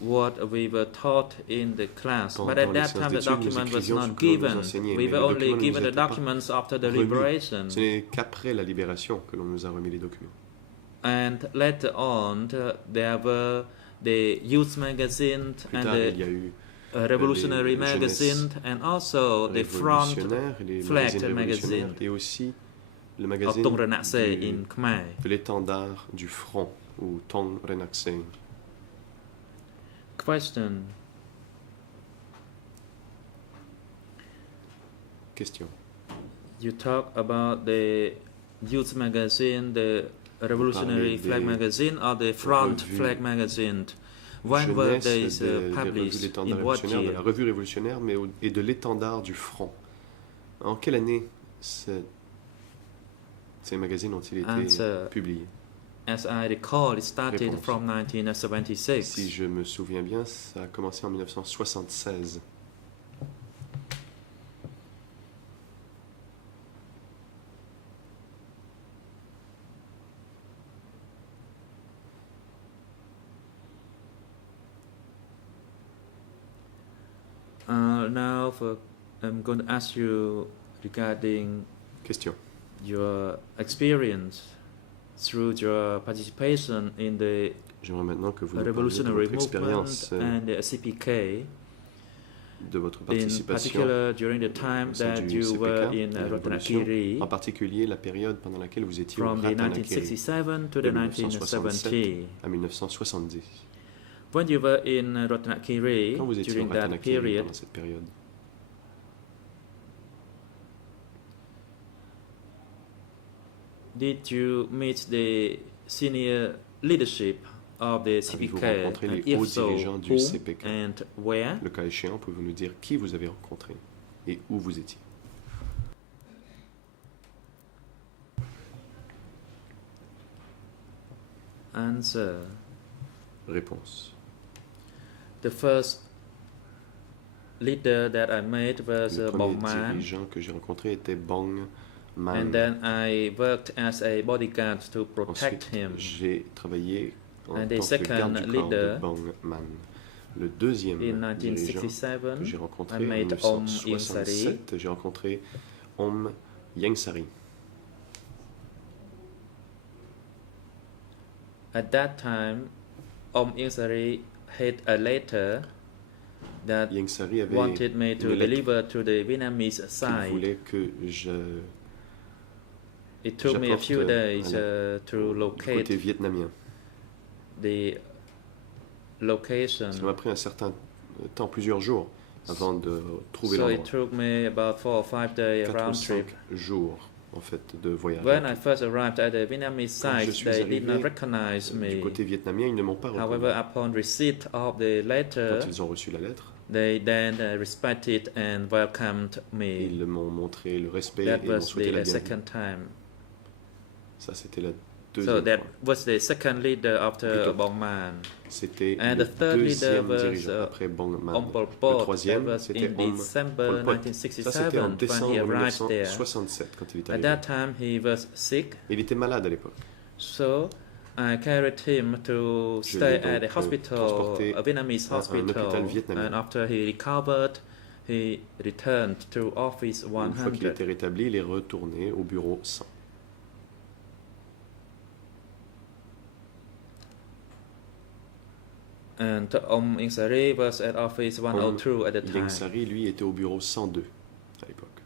what we were taught in the class, but at Pendant les that time the séances d'études, nous document was écrivions ce not que l'on nous given. enseignait, We mais were le only document ne given nous the était pas documents after the remis. liberation. Ce n'est qu'après la libération que l'on nous a remis les documents. And later on, there were the youth magazine Plus and tard, il y the a eu revolutionary les jeunesses magazine, and also the front révolutionnaires, les flag magazines révolutionnaires, magazine et aussi le of magazine Tung Renakse du- in Khmer. de l'étendard du front, ou Tong Renakse. Question. Question. You talk about the youth magazine, the revolutionary parlez flag des magazine, or the front revues flag magazine. When were Jeunesse these des revues de published? l'étendard In what révolutionnaire, de year? la revue révolutionnaire, et de l'étendard du front. En quelle année ces magazines ont-ils été Answer. publiés? As I recall, it started Réponse. from 1976. Si je me souviens bien, ça a commencé en 1976. Now, I'm going to ask you regarding Question. your experience through your participation in the J'aimerais maintenant que vous nous parliez de revolutionary votre expérience, movement and the CPK, de votre in participation particular during the time au sein that du you CPK, were in de la Révolution, Ratanakiri, en particulier la période pendant laquelle vous étiez au from the Ratanakiri, 1967 to de the 1967 1970. à 1970. When you were in Ratanakiri Quand vous étiez au during that Ratanakiri period, pendant cette période, did you meet the senior leadership of the Avez-vous CPK? rencontré And les if hauts so, dirigeants du whom CPK? and where? le cas échéant, pouvez-vous nous dire qui vous avez rencontré et où vous étiez? Answer. Réponse. The first leader that I met was Le Bong premier Man, dirigeant que j'ai rencontré était Bong Man. and then I worked as a bodyguard to protect Ensuite, him. j'ai travaillé en And the tant que second garde du corps leader, de Bong Man. Le deuxième In dirigeant que j'ai 1967, rencontré I en met Om Yang 1967, j'ai rencontré Om Yang Sari. At that time, Om Yang Sari had a letter that Yang Sari avait wanted me to une lettre deliver to the Vietnamese qu'il side. voulait que je It took me a few j'apporte, days to du côté locate vietnamien. the location. Ça m'a pris un certain temps, plusieurs jours, avant de trouver So it l'endroit. took me about 4 or 5 days 4 ou round 5 trip. jours en fait, de voyager. When I first arrived at the Vietnamese Quand je site, suis they did not arrivé recognize du me. côté vietnamien, ils ne m'ont pas However, reconnu. upon receipt of the letter, Quand ils ont reçu la lettre, they then respected and welcomed me. ils m'ont montré le respect That et m'ont was souhaité la the bienvenue. second time. Ça, c'était la So deuxième that fois. was the second leader after Plutôt. Bong Man. C'était And le the third leader deuxième was dirigeant après Bong Man. Om Pol Le Pot. That troisième, was c'était in Om December Pol Pot. Ça, c'était 1967 en when he décembre arrived there. 1967 quand il est At arrivé. that time, he was sick, Il était malade à l'époque. so I carried him to Je stay l'ai at donc, a hospital, transporté a Vietnamese à un hôpital hospital. vietnamien. And after he recovered, he returned to Office Une fois qu'il 100. était rétabli, il est retourné au bureau 100. And Om Ing Sari was at Office 102 at the time. Ieng Sari, lui, était au bureau 102 à l'époque.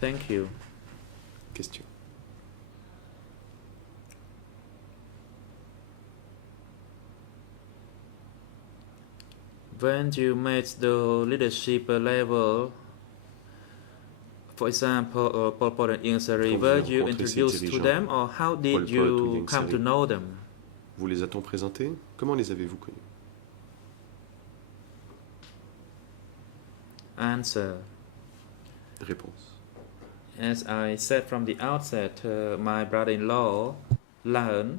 Thank you. Question. When you made the leadership level, for example, Pol Pot and Ieng Sari, Quand vous were avez you rencontré ces introduced to dirigeants, them, or how Pol did Pot ou you Ieng come to Sari, know them? Vous les a-t-on présentés? Comment les avez-vous connus? Answer. Réponse. As I said from the outset, my brother-in-law, Learn,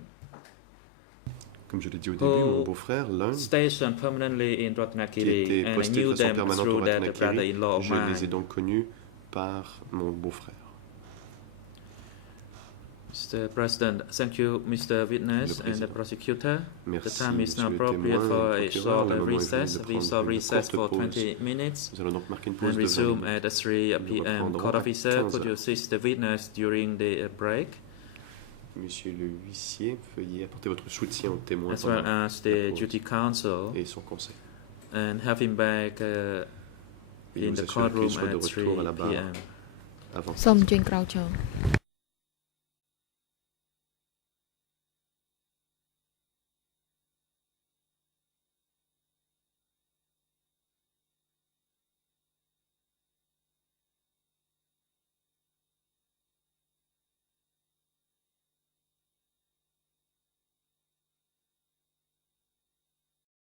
Comme je l'ai dit au début, mon beau-frère, l'un, stationed permanently in qui Ratnakiri, était and I posté de knew façon them permanente au through that Ratanakiri, brother-in-law of je les ai mine. donc connus par mon beau-frère. Mr. President, thank you, Mr. Witness Le and the président. prosecutor. The Merci, time is now monsieur le appropriate témoin for et a le procureur. short Le moment est venu recess. de We prendre shall une recess for courte pause. 20 minutes Nous allons donc marquer une and pause de 20 resume minutes. at 3 Nous p.m. reprendrons Court à officer, 15 could you heures. assist the witness during the break, Monsieur le huissier, veuillez apporter votre soutien au témoin as well pendant as la the pause duty counsel, et son conseil. and have him back Et in nous the assurer qu'il courtroom soit de at 3 retour à la barre p.m. avant. សូមអញ្ជើញក្រោកឈរ